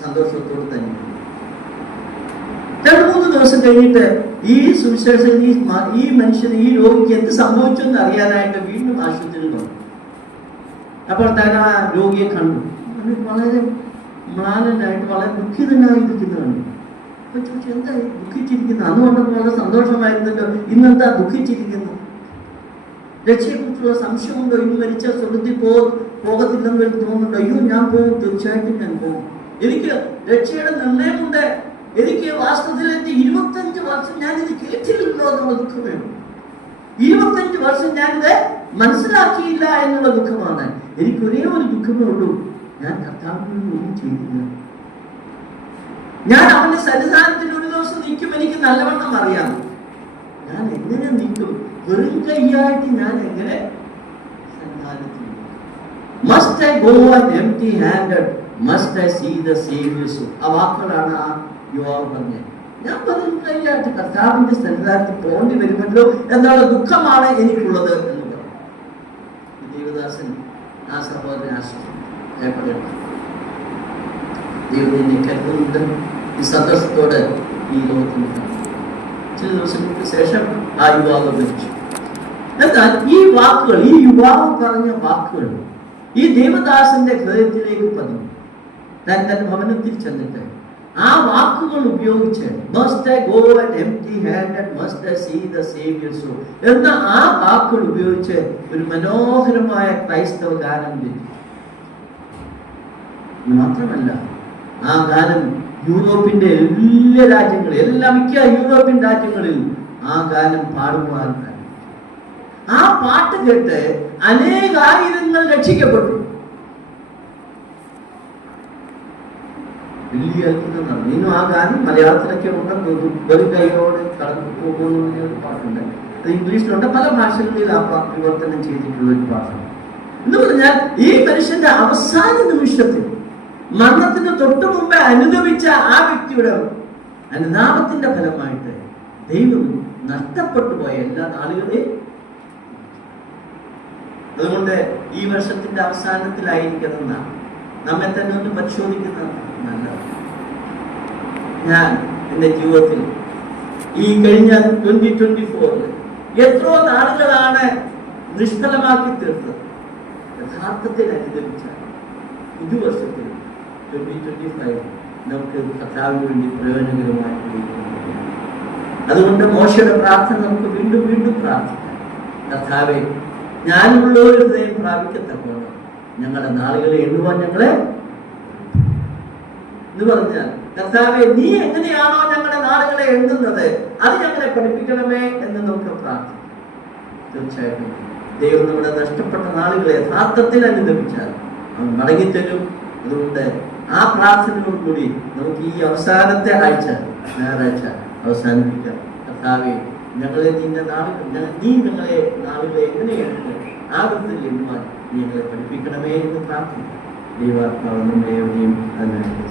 സന്തോഷത്തോട് തന്നെ 2-3 ദിവസം കഴിഞ്ഞിട്ട് ഈ സുവിശേഷൻ ഈ മനുഷ്യന്, ഈ രോഗിക്ക് എന്ത് സംഭവിച്ചു എന്ന് അറിയാനായിട്ട് വീണ്ടും ആശുപത്രിയിൽ വന്നു. അപ്പോൾ താൻ ആ രോഗിയെ കണ്ടു. വളരെ മ്ലാനനായിട്ട് വളരെ ദുഃഖിതനായിരിക്കുന്നതാണ്. അപ്പൊ ചോദിച്ചു, എന്താ ദുഃഖിച്ചിരിക്കുന്നത്? അതുകൊണ്ടൊക്കെ വളരെ സന്തോഷമായിരുന്നല്ലോ, ഇന്നെന്താ ദുഃഖിച്ചിരിക്കുന്നു? രക്ഷയെക്കുറിച്ചുള്ള സംശയമുണ്ടോ? ഇന്ന് മരിച്ചാൽ സ്വർഗത്തിൽ പോകത്തില്ലെന്ന് എനിക്ക് തോന്നുന്നുണ്ടോ? അയ്യോ, ഞാൻ പോകും, തീർച്ചയായിട്ടും ഞാൻ പോകും. എനിക്ക് രക്ഷയുടെ നിർണയമുണ്ട്. എനിക്ക് വാസ്തവത്തിൽ 25 വർഷം ഞാനിത് കേട്ടില്ലല്ലോ എന്നുള്ള ദുഃഖമേ ഉള്ളൂ. 25 വർഷം ഞാനിത് മനസ്സിലാക്കിയില്ല എന്നുള്ള ദുഃഖമാണ്. എനിക്ക് ഒരേ ഒരു ദുഃഖമേ ഉള്ളൂ, ഞാൻ കർത്താവിനൊന്നും ചെയ്തില്ല. ഞാൻ അവന്റെ സന്നിധാനത്തിൽ ഒരു ദിവസം നിൽക്കും, എനിക്ക് നല്ലവണ്ണം അറിയാം. ഞാൻ എങ്ങനെ നിൽക്കും? വെറും കൈയായിട്ട് ഞാൻ എങ്ങനെ സന്നിധാനത്തിൽ? Must I go and empty handed? Must I see the Savior? ആ വാക്കുകളാണ് ആ യുവാവ് പറഞ്ഞത്. ഞാൻ വെറും കൈയായിട്ട് കർത്താവിന്റെ സന്നിധാനത്തിൽ പോകേണ്ടി വരുമല്ലോ എന്നുള്ള ദുഃഖമാണ് എനിക്കുള്ളത് എന്ന് പറഞ്ഞു. ദേവദാസൻ ആ സഹോദരൻ ആശ്രയിച്ചു. ദൈവം എന്നെ കരുതുന്നുണ്ട്. ഈ സന്തോഷത്തോടെ ഈ ലോകത്തിൽ ചില ദിവസങ്ങൾക്ക് ശേഷം ആ യുവാവ് മരിച്ചു. എന്നാൽ ഈ വാക്കുകൾ, ഈ യുവാവ് പറഞ്ഞ വാക്കുകൾ ഈ ദേവദാസന്റെ ഹൃദയത്തിലേക്ക് പതിഞ്ഞു. തന്റെ ഭവനത്തിൽ ചെന്നിട്ട് ആ വാക്കുകൾ ഉപയോഗിച്ച് must I go and empty handed, must I see the Savior so എന്ന ആ വാക്കുകൾ ഉപയോഗിച്ച് ഒരു മനോഹരമായ ക്രൈസ്തവ ഗാനം രചിച്ചു. മാത്രമല്ല ആ ഗാനം യൂറോപ്പിന്റെ എല്ലാ രാജ്യങ്ങളിൽ, മിക്ക യൂറോപ്യൻ രാജ്യങ്ങളിൽ ആ ഗാനം പാടുവാൻ. ആ പാട്ട് കേട്ട് അനേകായിരങ്ങൾ രക്ഷിക്കപ്പെട്ടു. വലിയ അത്ഭുതമാണ്. ഇന്നും ആ ഗാനം മലയാളത്തിലൊക്കെ ഉണ്ട്. വെറും കൈയോട് കടന്നു പോകുന്ന ഒരു പാട്ടുണ്ട്. അത് ഇംഗ്ലീഷിലുണ്ട്. പല ഭാഷകളിൽ ആ പാട്ട് വിവർത്തനം ചെയ്തിട്ടുള്ള ഒരു പാട്ടാണ്. എന്ന് പറഞ്ഞാൽ ഈ മനുഷ്യന്റെ അവസാന നിമിഷത്തിൽ മരണത്തിന് തൊട്ടു മുമ്പേ അനുഭവിച്ച ആ വ്യക്തിയുടെ അനുതാപത്തിന്റെ ഫലമായിട്ട് ദൈവം നഷ്ടപ്പെട്ടു പോയ എല്ലാ നാളുകളെയും. അതുകൊണ്ട് ഈ വർഷത്തിന്റെ അവസാനത്തിലായിരിക്കുന്ന നമ്മെ തന്നെ ഒന്ന് പരിശോധിക്കുന്നത് നല്ലതാണ്. ഞാൻ എന്റെ ജീവിതത്തിൽ ഈ കഴിഞ്ഞ 2024 എത്രയോ നാളുകളാണ് നിഷ്ഫലമാക്കി തീർത്തത്. യഥാർത്ഥത്തിൽ അനുദമിച്ചാൽ ഇത് വർഷത്തിൽ 2025 നമുക്ക് കർത്താവിന് വേണ്ടി പ്രയോജനകരമായിട്ട്. അതുകൊണ്ട് മോശയുടെ പ്രാർത്ഥന നമുക്ക് വീണ്ടും വീണ്ടും പ്രാർത്ഥിക്കാം. കർത്താവേ, ഞാനുള്ള ഒരു ഹൃദയം പ്രാപിക്കത്തക്കോണം ഞങ്ങളുടെ നാളുകളെ എണ്ണുവാൻ ഞങ്ങളെ എന്ന് പറഞ്ഞാൽ, കർത്താവേ, നീ എങ്ങനെയാണോ ഞങ്ങളുടെ നാളുകളെ എണ്ണുന്നത് അത് ഞങ്ങളെ പഠിപ്പിക്കണമേ എന്ന് നമുക്ക് പ്രാർത്ഥിക്കാം. തീർച്ചയായിട്ടും ദൈവം നമ്മുടെ നഷ്ടപ്പെട്ട നാളുകളെ യഥാർത്ഥത്തിൽ അനുദമിച്ചാൽ അവൻ മടങ്ങിത്തരും. അതുകൊണ്ട് ആ പ്രാർത്ഥനയോടുകൂടി നമുക്ക് ഈ അവസാനത്തെ ആഴ്ച, ഞായറാഴ്ച അവസാനിപ്പിക്കാം. കർത്താവേ, ഞങ്ങളെ നിന്റെ നാളുകൾ, നീ ഞങ്ങളെ നാളുകളെ എങ്ങനെയാണ് ആ വിധത്തിൽ എണ്ണുവാൻ നീ ഞങ്ങളെ പഠിപ്പിക്കണമേ എന്ന് പ്രാർത്ഥിക്കാം. ദൈവാത്മാവ് നമ്മെ എവിടെയും അതിനായിട്ട്